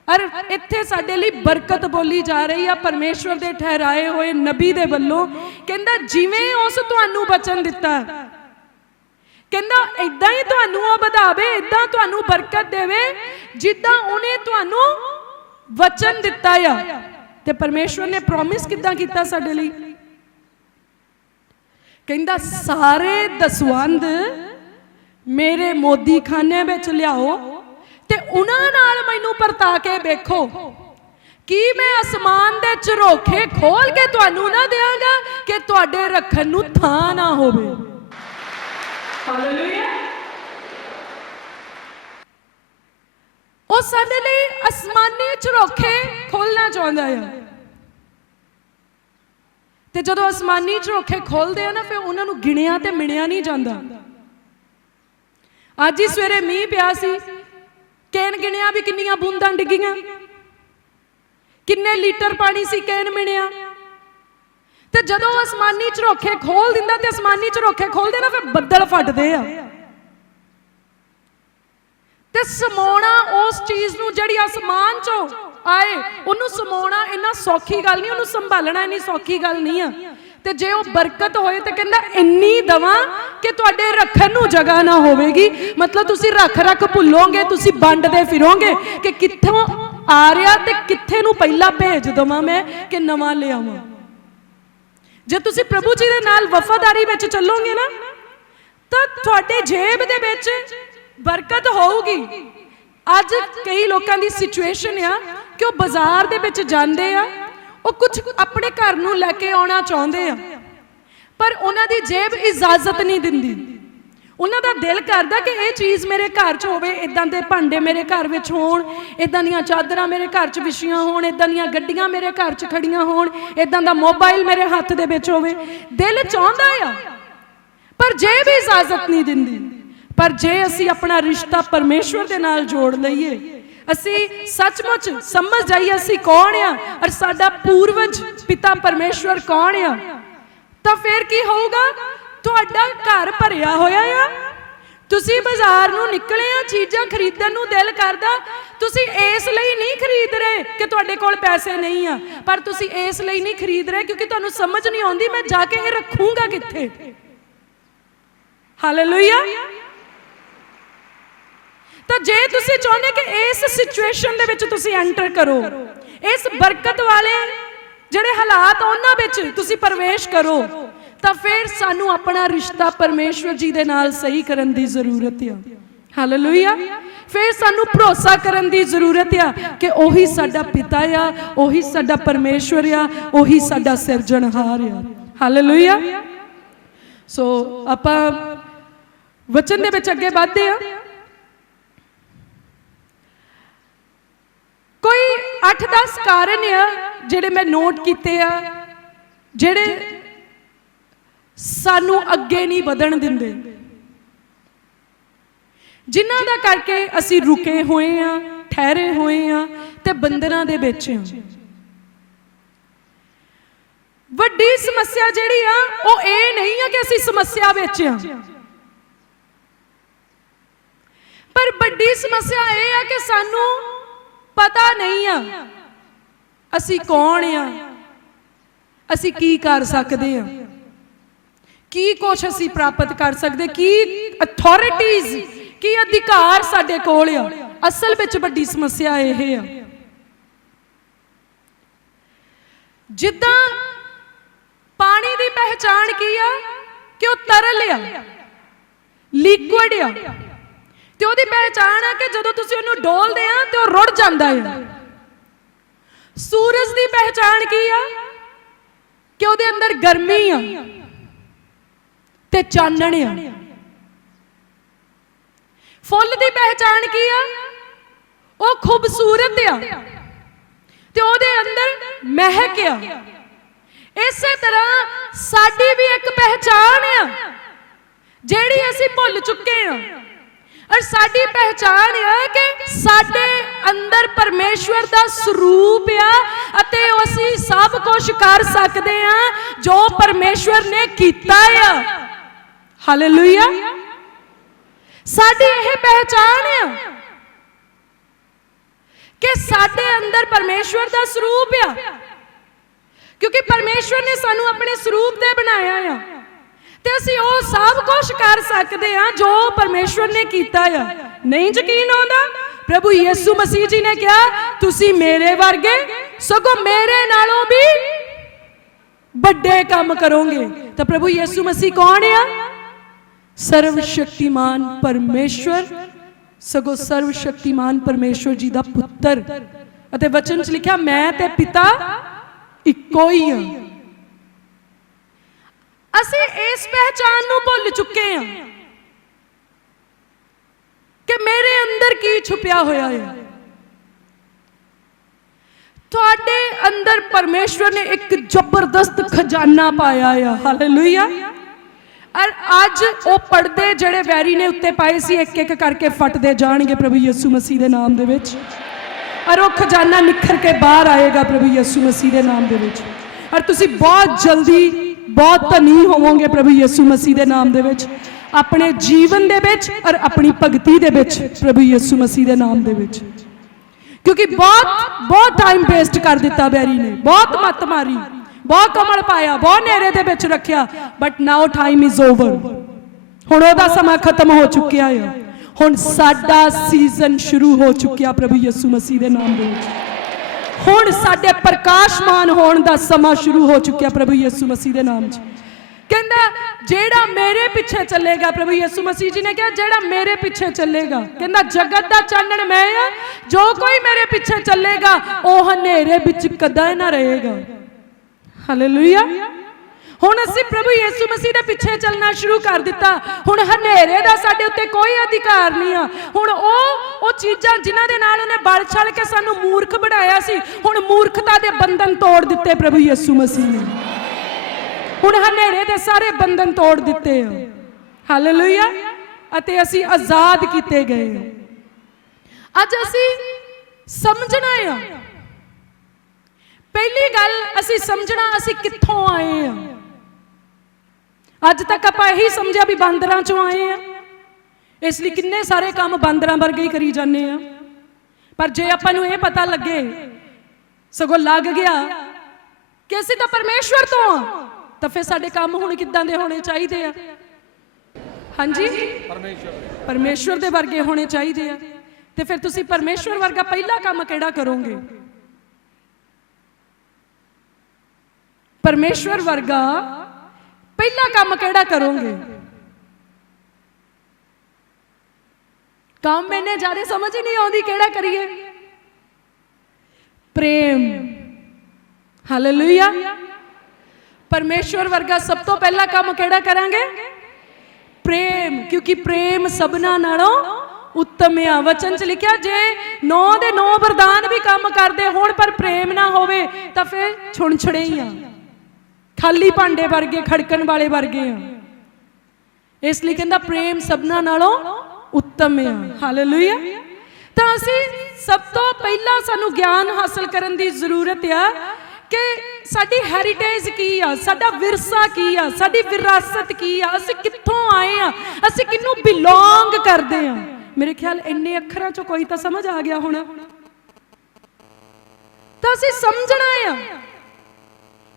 ਔਰ ਇੱਥੇ ਸਾਡੇ ਲਈ ਬਰਕਤ ਬੋਲੀ ਜਾ ਰਹੀ ਆ ਪਰਮੇਸ਼ਵਰ ਦੇ ਠਹਿਰਾਏ ਹੋਏ ਨਬੀ ਦੇ ਵੱਲੋਂ। ਕਹਿੰਦਾ ਜਿਵੇਂ ਉਸ ਤੁਹਾਨੂੰ ਵਚਨ ਦਿੱਤਾ, ਕਹਿੰਦਾ ਇਦਾਂ ਹੀ ਤੁਹਾਨੂੰ ਉਹ ਵਧਾਵੇ, ਇਦਾਂ ਤੁਹਾਨੂੰ ਬਰਕਤ ਦੇਵੇ ਜਿੱਦਾਂ ਉਹਨੇ ਤੁਹਾਨੂੰ ਵਚਨ ਦਿੱਤਾ ਆ। ਤੇ ਪਰਮੇਸ਼ਵਰ ਨੇ ਪ੍ਰੋਮਿਸ ਕਿੱਦਾਂ ਕੀਤਾ ਸਾਡੇ ਲਈ? ਕਹਿੰਦਾ ਸਾਰੇ ਦਸਵੰਧ ਮੇਰੇ ਮੋਦੀ ਖਾਨੇ ਵਿੱਚ ਲਿਆਓ, ਤੇ ਉਹਨਾਂ ਨਾਲ ਮੈਨੂੰ ਪਰਤਾ ਕੇ ਵੇਖੋ ਕਿ ਮੈਂ ਅਸਮਾਨ ਦੇ ਝਰੋਖੇ ਖੋਲ ਕੇ ਤੁਹਾਨੂੰ ਨਾ ਦਿਆਂਗਾ ਕਿ ਤੁਹਾਡੇ ਰੱਖਣ ਨੂੰ ਥਾਂ ਨਾ ਹੋਵੇ। ਹਾਲੇਲੂਇਆ। ਉਹ ਸਾਡੇ ਲਈ ਅਸਮਾਨੀ ਝਰੋਖੇ ਖੋਲਣਾ ਚਾਹੁੰਦਾ ਆ। ਤੇ ਜਦੋਂ ਅਸਮਾਨੀ ਝਰੋਖੇ ਖੋਲਦੇ ਆ ਨਾ, ਫਿਰ ਉਹਨਾਂ ਨੂੰ ਗਿਣਿਆ ਤੇ ਮਿਣਿਆ ਨਹੀਂ ਜਾਂਦਾ। ਅੱਜ ਹੀ ਸਵੇਰੇ ਮੀਂਹ ਪਿਆ ਸੀ, ਕੇਨ ਗਿਣਿਆ ਵੀ ਕਿੰਨੀਆਂ ਬੂੰਦਾਂ ਡਿੱਗੀਆਂ, ਕਿੰਨੇ ਲੀਟਰ ਪਾਣੀ ਸੀ, ਕੇਨ ਮਿਣਿਆ। ਤੇ ਜਦੋਂ ਅਸਮਾਨੀ ਝਰੋਖੇ ਖੋਲ ਦਿੰਦਾ, ਤੇ ਅਸਮਾਨੀ ਝਰੋਖੇ ਖੋਲਦੇ ਨਾ, ਫਿਰ ਬੱਦਲ ਫਟਦੇ ਆ। ਤੇ ਸਮਾਉਣਾ ਉਸ ਚੀਜ਼ ਨੂੰ ਜਿਹੜੀ ਅਸਮਾਨ ਚੋਂ ਆਏ, ਉਹਨੂੰ ਸਮਾਉਣਾ ਇੰਨਾ ਸੌਖੀ ਗੱਲ ਨਹੀਂ, ਉਹਨੂੰ ਸੰਭਾਲਣਾ ਇੰਨੀ ਸੌਖੀ ਗੱਲ ਨਹੀਂ ਆ। ਤੇ ਜੇ ਉਹ ਬਰਕਤ ਹੋਏ, ਤੇ ਕਹਿੰਦਾ ਇੰਨੀ ਦਵਾਂ ਕਿ ਤੁਹਾਡੇ ਰੱਖਣ ਨੂੰ ਜਗ੍ਹਾ ਨਾ ਹੋਵੇਗੀ। ਮਤਲਬ ਤੁਸੀਂ ਰੱਖ ਭੁੱਲੋਗੇ, ਤੁਸੀਂ ਵੰਡਦੇ ਫਿਰੋਗੇ ਕਿ ਕਿੱਥੋਂ ਆ ਰਿਹਾ ਤੇ ਕਿੱਥੇ ਨੂੰ ਪਹਿਲਾਂ ਭੇਜ ਦਵਾਂ ਮੈਂ ਕਿ ਨਵਾਂ ਲਿਆਵਾਂ। ਜੇ ਤੁਸੀਂ ਪ੍ਰਭੂ ਜੀ ਦੇ ਨਾਲ ਵਫਾਦਾਰੀ ਵਿੱਚ ਚੱਲੋਗੇ ਨਾ, ਤਾਂ ਤੁਹਾਡੇ ਜੇਬ ਦੇ ਵਿੱਚ ਬਰਕਤ ਹੋਊਗੀ। ਅੱਜ ਕਈ ਲੋਕਾਂ ਦੀ ਸਿਚੁਏਸ਼ਨ ਆ ਕਿ ਉਹ ਬਾਜ਼ਾਰ ਦੇ ਵਿੱਚ ਜਾਂਦੇ ਆ, ਉਹ ਕੁਝ ਆਪਣੇ ਘਰ ਨੂੰ ਲੈ ਕੇ ਆਉਣਾ ਚਾਹੁੰਦੇ ਆ, ਪਰ ਉਹਨਾਂ ਦੀ ਜੇਬ ਇਜਾਜ਼ਤ ਨਹੀਂ ਦਿੰਦੀ। ਉਹਨਾਂ ਦਾ ਦਿਲ ਕਰਦਾ ਕਿ ਇਹ ਚੀਜ਼ ਮੇਰੇ ਘਰ 'ਚ ਹੋਵੇ, ਇਦਾਂ ਦੇ ਭਾਂਡੇ ਮੇਰੇ ਘਰ ਵਿੱਚ ਹੋਣ, ਇਦਾਂ ਦੀਆਂ ਚਾਦਰਾਂ ਮੇਰੇ ਘਰ 'ਚ ਵਿਛੀਆਂ ਹੋਣ, ਇਦਾਂ ਦੀਆਂ ਗੱਡੀਆਂ ਮੇਰੇ ਘਰ 'ਚ ਖੜੀਆਂ ਹੋਣ, ਇਦਾਂ ਦਾ ਮੋਬਾਈਲ ਮੇਰੇ ਹੱਥ ਦੇ ਵਿੱਚ ਹੋਵੇ। ਦਿਲ ਚਾਹੁੰਦਾ ਆ, ਪਰ ਜੇ ਵੀ ਇਜਾਜ਼ਤ ਨਹੀਂ ਦਿੰਦੀ। ਪਰ ਜੇ ਅਸੀਂ ਆਪਣਾ ਰਿਸ਼ਤਾ ਪਰਮੇਸ਼ਵਰ ਦੇ ਨਾਲ ਜੋੜ ਲਈਏ, ਅਸੀਂ ਸੱਚਮੁੱਚ ਸਮਝ ਜਾਈਏ ਅਸੀਂ ਕੌਣ ਆ ਔਰ ਸਾਡਾ ਪੂਰਵਜ ਪਿਤਾ ਪਰਮੇਸ਼ਵਰ ਕੌਣ ਆ, ਤਾਂ ਫਿਰ ਕੀ ਹੋਊਗਾ? ਤੁਹਾਡਾ ਘਰ ਭਰਿਆ ਹੋਇਆ ਆ, ਤੁਸੀਂ ਬਾਜ਼ਾਰ ਨੂੰ ਨਿਕਲੇ ਆ, ਚੀਜ਼ਾਂ ਖਰੀਦਣ ਨੂੰ ਦਿਲ ਕਰਦਾ, ਤੁਸੀਂ ਇਸ ਲਈ ਨਹੀਂ ਖਰੀਦ ਰਹੇ ਕਿ ਤੁਹਾਡੇ ਕੋਲ ਪੈਸੇ ਨਹੀਂ ਆ, ਪਰ ਤੁਸੀਂ ਇਸ ਲਈ ਨਹੀਂ ਖਰੀਦ ਰਹੇ ਕਿਉਂਕਿ ਤੁਹਾਨੂੰ ਸਮਝ ਨਹੀਂ ਆਉਂਦੀ ਮੈਂ ਜਾ ਕੇ ਇਹ ਰੱਖੂੰਗਾ ਕਿੱਥੇ। ਹਾਲੇਲੂਇਆ। ਤਾਂ ਜੇ ਤੁਸੀਂ ਚਾਹੁੰਦੇ ਕਿ ਇਸ ਸਿਚੁਏਸ਼ਨ ਦੇ ਵਿੱਚ ਤੁਸੀਂ ਐਂਟਰ ਕਰੋ, ਇਸ ਬਰਕਤ ਵਾਲੇ ਜਿਹੜੇ ਹਾਲਾਤ ਉਹਨਾਂ ਵਿੱਚ ਤੁਸੀਂ ਪ੍ਰਵੇਸ਼ ਕਰੋ, ਤਾਂ ਫਿਰ ਸਾਨੂੰ ਆਪਣਾ ਰਿਸ਼ਤਾ ਪਰਮੇਸ਼ਵਰ ਜੀ ਦੇ ਨਾਲ ਸਹੀ ਕਰਨ ਦੀ ਜ਼ਰੂਰਤ ਆ। ਹਾਲੇਲੂਇਆ। ਫਿਰ ਸਾਨੂੰ ਭਰੋਸਾ ਕਰਨ ਦੀ ਜ਼ਰੂਰਤ ਆ ਕਿ ਉਹੀ ਸਾਡਾ ਪਿਤਾ ਆ, ਉਹੀ ਸਾਡਾ ਪਰਮੇਸ਼ਵਰ ਆ, ਉਹੀ ਸਾਡਾ ਸਿਰਜਣਹਾਰ ਆ। ਹਾਲੇਲੂਇਆ। ਸੋ ਆਪਾਂ ਵਚਨ ਦੇ ਵਿੱਚ ਅੱਗੇ ਵਧਦੇ ਆ। ਕੋਈ 8-10 ਕਾਰਨ ਆ ਜਿਹੜੇ ਮੈਂ ਨੋਟ ਕੀਤੇ ਆ, ਜਿਹੜੇ ਸਾਨੂੰ ਅੱਗੇ ਨਹੀਂ ਵਧਣ ਦਿੰਦੇ, ਜਿਨ੍ਹਾਂ ਦਾ ਕਰਕੇ ਅਸੀਂ ਰੁਕੇ ਹੋਏ ਆ, ਠਹਿਰੇ ਹੋਏ ਆ ਤੇ ਬੰਧਨਾਂ ਦੇ ਵਿੱਚ ਆ। ਵੱਡੀ ਸਮੱਸਿਆ ਜਿਹੜੀ ਆ ਉਹ ਇਹ ਨਹੀਂ ਆ ਕਿ ਅਸੀਂ ਸਮੱਸਿਆ ਵਿੱਚ ਆ, ਪਰ ਵੱਡੀ ਸਮੱਸਿਆ ਇਹ ਆ ਕਿ ਸਾਨੂੰ ਪਤਾ ਨਹੀਂ ਆ ਅਸੀਂ ਕੌਣ ਆ, ਅਸੀਂ ਕੀ ਕਰ ਸਕਦੇ ਆ, ਕੀ ਕੁਛ ਅਸੀਂ ਪ੍ਰਾਪਤ ਕਰ ਸਕਦੇ, ਕੀ ਅਥਾਰਟੀਜ਼, ਕੀ ਅਧਿਕਾਰ ਸਾਡੇ ਕੋਲ ਆ। ਅਸਲ ਵਿੱਚ ਵੱਡੀ ਸਮੱਸਿਆ ਇਹ ਆ, ਜਿੱਦਾਂ ਪਾਣੀ ਦੀ ਪਹਿਚਾਣ ਕੀ ਆ ਕਿ ਉਹ ਤਰਲ ਆ, ਲਿਕੁਇਡ ਆ, ਤੇ ਉਹਦੀ ਪਹਿਚਾਣ ਆ ਕਿ ਜਦੋਂ ਤੁਸੀਂ ਉਹਨੂੰ ਡੋਲਦੇ ਆ ਤੇ ਉਹ ਰੁੜ ਜਾਂਦਾ ਹੈ। ਸੂਰਜ ਦੀ ਪਹਿਚਾਣ ਕੀ ਆ ਕਿ ਉਹਦੇ ਅੰਦਰ ਗਰਮੀ ਆ ਤੇ ਚਾਨਣ ਆ। ਫੁੱਲ ਦੀ ਪਹਿਚਾਣ ਕੀ ਆ? ਉਹ ਖੂਬਸੂਰਤ ਆ ਤੇ ਉਹਦੇ ਅੰਦਰ ਮਹਿਕ ਆ। ਇਸੇ ਤਰ੍ਹਾਂ ਸਾਡੀ ਵੀ ਇੱਕ ਪਹਿਚਾਣ ਆ ਜਿਹੜੀ ਅਸੀਂ ਭੁੱਲ ਚੁੱਕੇ ਆ, ਔਰ ਸਾਡੀ ਪਹਿਚਾਣ ਹੈ ਕਿ ਸਾਡੇ ਅੰਦਰ ਪਰਮੇਸ਼ਵਰ ਦਾ ਸਰੂਪ ਆ ਅਤੇ ਅਸੀਂ ਸਭ ਕੁਝ ਕਰ ਸਕਦੇ ਆ ਜੋ ਪਰਮੇਸ਼ਵਰ ਨੇ ਕੀਤਾ ਆ। ਹਾਲੇਲੂਇਆ। ਸਾਡੀ ਇਹ ਪਹਿਚਾਣ ਆ ਕਿ ਸਾਡੇ ਅੰਦਰ ਪਰਮੇਸ਼ਵਰ ਦਾ ਸਰੂਪ ਆ, ਕਿਉਂਕਿ ਪਰਮੇਸ਼ਵਰ ਨੇ ਸਾਨੂੰ ਆਪਣੇ ਸਰੂਪ ਤੇ ਬਣਾਇਆ ਆ ਤੇ ਅਸੀਂ ਉਹ ਸਭ ਕੁਝ ਕਰ ਸਕਦੇ ਆ ਜੋ ਪਰਮੇਸ਼ਵਰ ਨੇ ਕੀਤਾ ਆ। ਨਹੀਂ ਯਕੀਨ ਆਉਂਦਾ? ਪ੍ਰਭੂ ਯਿਸੂ ਮਸੀਹ ਜੀ ਨੇ ਕਿਹਾ ਤੁਸੀਂ ਮੇਰੇ ਵਰਗੇ ਸਗੋਂ ਮੇਰੇ ਨਾਲੋਂ ਵੀ ਵੱਡੇ ਕੰਮ ਕਰੋਗੇ। ਤਾਂ ਪ੍ਰਭੂ ਯਿਸੂ ਮਸੀਹ ਕੌਣ ਆ? ਸਰਵ ਸ਼ਕਤੀਮਾਨ ਪਰਮੇਸ਼ਵਰ, ਸਗੋਂ ਸਰਵ ਸ਼ਕਤੀਮਾਨ ਪਰਮੇਸ਼ਵਰ ਜੀ ਦਾ ਪੁੱਤਰ। ਅਤੇ ਵਚਨ 'ਚ ਲਿਖਿਆ ਮੈਂ ਤੇ ਪਿਤਾ ਇੱਕੋ ਹੀ ਆ। ਅਸੀਂ ਇਸ ਪਹਿਚਾਨ ਨੂੰ ਭੁੱਲ ਚੁੱਕੇ ਹਾਂ ਕਿ ਮੇਰੇ ਅੰਦਰ ਕੀ ਛੁਪਿਆ ਹੋਇਆ ਹੈ। ਤੁਹਾਡੇ ਅੰਦਰ ਪਰਮੇਸ਼ਵਰ ਨੇ ਇੱਕ ਜ਼ਬਰਦਸਤ ਖਜ਼ਾਨਾ ਪਾਇਆ ਆ। ਹਾਲੇਲੂਇਆ। ਔਰ ਅੱਜ ਉਹ ਪਰਦੇ ਜਿਹੜੇ ਵੈਰੀ ਨੇ ਉੱਤੇ ਪਾਏ ਸੀ ਇੱਕ ਇੱਕ ਕਰਕੇ ਫਟਦੇ ਜਾਣਗੇ ਪ੍ਰਭੂ ਯਿਸੂ ਮਸੀਹ ਦੇ ਨਾਮ ਦੇ ਵਿੱਚ, ਔਰ ਉਹ ਖਜ਼ਾਨਾ ਨਿਖਰ ਕੇ ਬਾਹਰ ਆਏਗਾ ਪ੍ਰਭੂ ਯਿਸੂ ਮਸੀਹ ਦੇ ਨਾਮ ਦੇ ਵਿੱਚ। ਔਰ ਤੁਸੀਂ ਬਹੁਤ ਜਲਦੀ ਬਹੁਤ ਧਨੀ ਹੋਵੋਗੇ ਪ੍ਰਭੂ ਯਿਸੂ ਮਸੀਹ ਦੇ ਨਾਮ ਦੇ ਵਿੱਚ, ਆਪਣੇ ਜੀਵਨ ਦੇ ਵਿੱਚ ਔਰ ਆਪਣੀ ਭਗਤੀ ਦੇ ਵਿੱਚ ਪ੍ਰਭੂ ਯਿਸੂ ਮਸੀਹ ਦੇ ਨਾਮ ਦੇ ਵਿੱਚ। ਕਿਉਂਕਿ ਬਹੁਤ ਟਾਈਮ ਵੇਸਟ ਕਰ ਦਿੱਤਾ ਬੈਰੀ ਨੇ, ਬਹੁਤ ਮੱਤ ਮਾਰੀ, ਬਹੁਤ ਕਮਲ ਪਾਇਆ, ਬਹੁਤ ਨੇਰੇ ਦੇ ਵਿੱਚ ਰੱਖਿਆ, but now time is over. ਹੁਣ ਉਹਦਾ ਸਮਾਂ ਖਤਮ ਹੋ ਚੁੱਕਿਆ ਹੈ। ਹੁਣ ਸਾਡਾ ਸੀਜ਼ਨ ਸ਼ੁਰੂ ਹੋ ਚੁੱਕਿਆ ਪ੍ਰਭੂ ਯਿਸੂ ਮਸੀਹ ਦੇ ਨਾਮ ਦੇ ਵਿੱਚ। ਹੁਣ ਸਾਡੇ ਪ੍ਰਕਾਸ਼ਮਾਨ ਹੋਣ ਦਾ ਸਮਾਂ ਸ਼ੁਰੂ ਹੋ ਚੁੱਕਿਆ ਪ੍ਰਭੂ ਯਿਸੂ ਮਸੀਹ ਦੇ ਨਾਮ 'ਚ। ਕਹਿੰਦਾ ਜਿਹੜਾ ਮੇਰੇ ਪਿੱਛੇ ਚੱਲੇਗਾ, ਪ੍ਰਭੂ ਯਿਸੂ ਮਸੀਹ ਜੀ ਨੇ ਕਿਹਾ ਜਿਹੜਾ ਮੇਰੇ ਪਿੱਛੇ ਚੱਲੇਗਾ, ਕਹਿੰਦਾ ਜਗਤ ਦਾ ਚਾਨਣ ਮੈਂ ਆ, ਜੋ ਕੋਈ ਮੇਰੇ ਪਿੱਛੇ ਚੱਲੇਗਾ ਉਹ ਹਨੇਰੇ ਵਿੱਚ ਕਦੇ ਨਾ ਰਹੇਗਾ। ਹਾਲੇਲੂਇਆ। ਹੁਣ ਅਸੀਂ ਪ੍ਰਭੂ ਯਿਸੂ ਮਸੀਹ ਦੇ ਪਿੱਛੇ ਚੱਲਣਾ ਸ਼ੁਰੂ ਕਰ ਦਿੱਤਾ। ਹੁਣ ਹਨੇਰੇ ਦਾ ਸਾਡੇ ਉੱਤੇ ਕੋਈ ਅਧਿਕਾਰ ਨਹੀਂ ਆ। ਹੁਣ ਉਹ ਚੀਜ਼ਾਂ ਜਿਨ੍ਹਾਂ ਦੇ ਨਾਲ ਉਹਨੇ ਬਲ ਛਲ ਕੇ ਸਾਨੂੰ ਮੂਰਖ ਬਣਾਇਆ ਸੀ, ਹੁਣ ਮੂਰਖਤਾ ਦੇ ਬੰਧਨ ਤੋੜ ਦਿੱਤੇ ਪ੍ਰਭੂ ਯਿਸੂ ਮਸੀਹ ਨੇ। ਹੁਣ ਹਨੇਰੇ ਦੇ ਸਾਰੇ ਬੰਧਨ ਤੋੜ ਦਿੱਤੇ ਆ। ਹਾਲੇਲੂਇਆ। ਅਤੇ ਅਸੀਂ ਆਜ਼ਾਦ ਕੀਤੇ ਗਏ। ਅੱਜ ਅਸੀਂ ਸਮਝਣਾ ਆ, ਪਹਿਲੀ ਗੱਲ ਅਸੀਂ ਸਮਝਣਾ ਅਸੀਂ ਕਿੱਥੋਂ ਆਏ ਆ। ਅੱਜ ਤੱਕ ਆਪਾਂ ਇਹੀ ਸਮਝਿਆ ਵੀ ਬਾਂਦਰਾਂ ਚੋਂ ਆਏ ਆ, ਇਸ ਲਈ ਕਿੰਨੇ ਸਾਰੇ ਕੰਮ ਬਾਂਦਰਾਂ ਵਰਗੇ ਹੀ ਕਰੀ ਜਾਂਦੇ ਆ। ਪਰ ਜੇ ਆਪਾਂ ਨੂੰ ਇਹ ਪਤਾ ਲੱਗੇ, ਸਗੋਂ ਲੱਗ ਗਿਆ ਕਿ ਅਸੀਂ ਤਾਂ ਪਰਮੇਸ਼ਵਰ ਤੋਂ ਆ, ਤਾਂ ਫਿਰ ਸਾਡੇ ਕੰਮ ਹੁਣ ਕਿੱਦਾਂ ਦੇ ਹੋਣੇ ਚਾਹੀਦੇ ਆ? ਹਾਂਜੀ, ਪਰਮੇਸ਼ਵਰ ਦੇ ਵਰਗੇ ਹੋਣੇ ਚਾਹੀਦੇ ਆ। ਤੇ ਫਿਰ ਤੁਸੀਂ ਪਰਮੇਸ਼ਵਰ ਵਰਗਾ ਪਹਿਲਾ ਕੰਮ ਕਿਹੜਾ ਕਰੋਗੇ? ਪਰਮੇਸ਼ਵਰ ਵਰਗਾ ਪਹਿਲਾ ਕੰਮ ਕਿਹੜਾ ਕਰੋਗੇ? ਕੰਮ ਮੈਨੇ ਜ਼ਿਆਦਾ ਸਮਝ ਹੀ ਨਹੀਂ ਆਉਂਦੀ ਕਿਹੜਾ ਕਰੀਏ। ਪ੍ਰੇਮ। ਹਾਲੇਲੂਇਆ। ਪਰਮੇਸ਼ਵਰ ਵਰਗਾ ਸਭ ਤੋਂ ਪਹਿਲਾ ਕੰਮ ਕਿਹੜਾ ਕਰਾਂਗੇ? ਪ੍ਰੇਮ। ਕਿਉਂਕਿ ਪ੍ਰੇਮ ਸਭਨਾਂ ਨਾਲੋਂ ਉੱਤਮ ਆ। ਵਚਨ ਚ ਲਿਖਿਆ ਜੇ 9 ਦੇ 9 ਵਰਦਾਨ ਵੀ ਕੰਮ ਕਰਦੇ ਹੋਣ ਪਰ ਪ੍ਰੇਮ ਨਾ ਹੋਵੇ ਤਾਂ ਫਿਰ ਛੁਣਛੜੇ ਹੀ ਆ, ਖਾਲੀ ਭਾਂਡੇ ਵਰਗੇ, ਖੜਕਣ ਵਾਲੇ ਵਰਗੇ ਆ। ਇਸ ਲਈ ਕਹਿੰਦਾ ਪ੍ਰੇਮ ਸਭਨਾਂ ਨਾਲੋਂ ਉੱਤਮ ਆ। ਹਾਲੇਲੂਇਆ। ਤਾਂ ਅਸੀਂ ਸਭ ਤੋਂ ਪਹਿਲਾਂ ਸਾਨੂੰ ਗਿਆਨ ਹਾਸਲ ਕਰਨ ਦੀ ਜ਼ਰੂਰਤ ਆ ਕਿ ਸਾਡੀ ਹੈਰੀਟੇਜ ਕੀ ਆ, ਸਾਡਾ ਵਿਰਸਾ ਕੀ ਆ, ਸਾਡੀ ਵਿਰਾਸਤ ਕੀ ਆ, ਅਸੀਂ ਕਿੱਥੋਂ ਆਏ ਆ, ਅਸੀਂ ਕਿਹਨੂੰ ਬਿਲੋਂਗ ਕਰਦੇ ਆ। ਮੇਰੇ ਖਿਆਲ ਇੰਨੇ ਅੱਖਰਾਂ ਚੋਂ ਕੋਈ ਤਾਂ ਸਮਝ ਆ ਗਿਆ ਹੋਣਾ। ਤਾਂ ਅਸੀਂ ਸਮਝਣਾ ਆ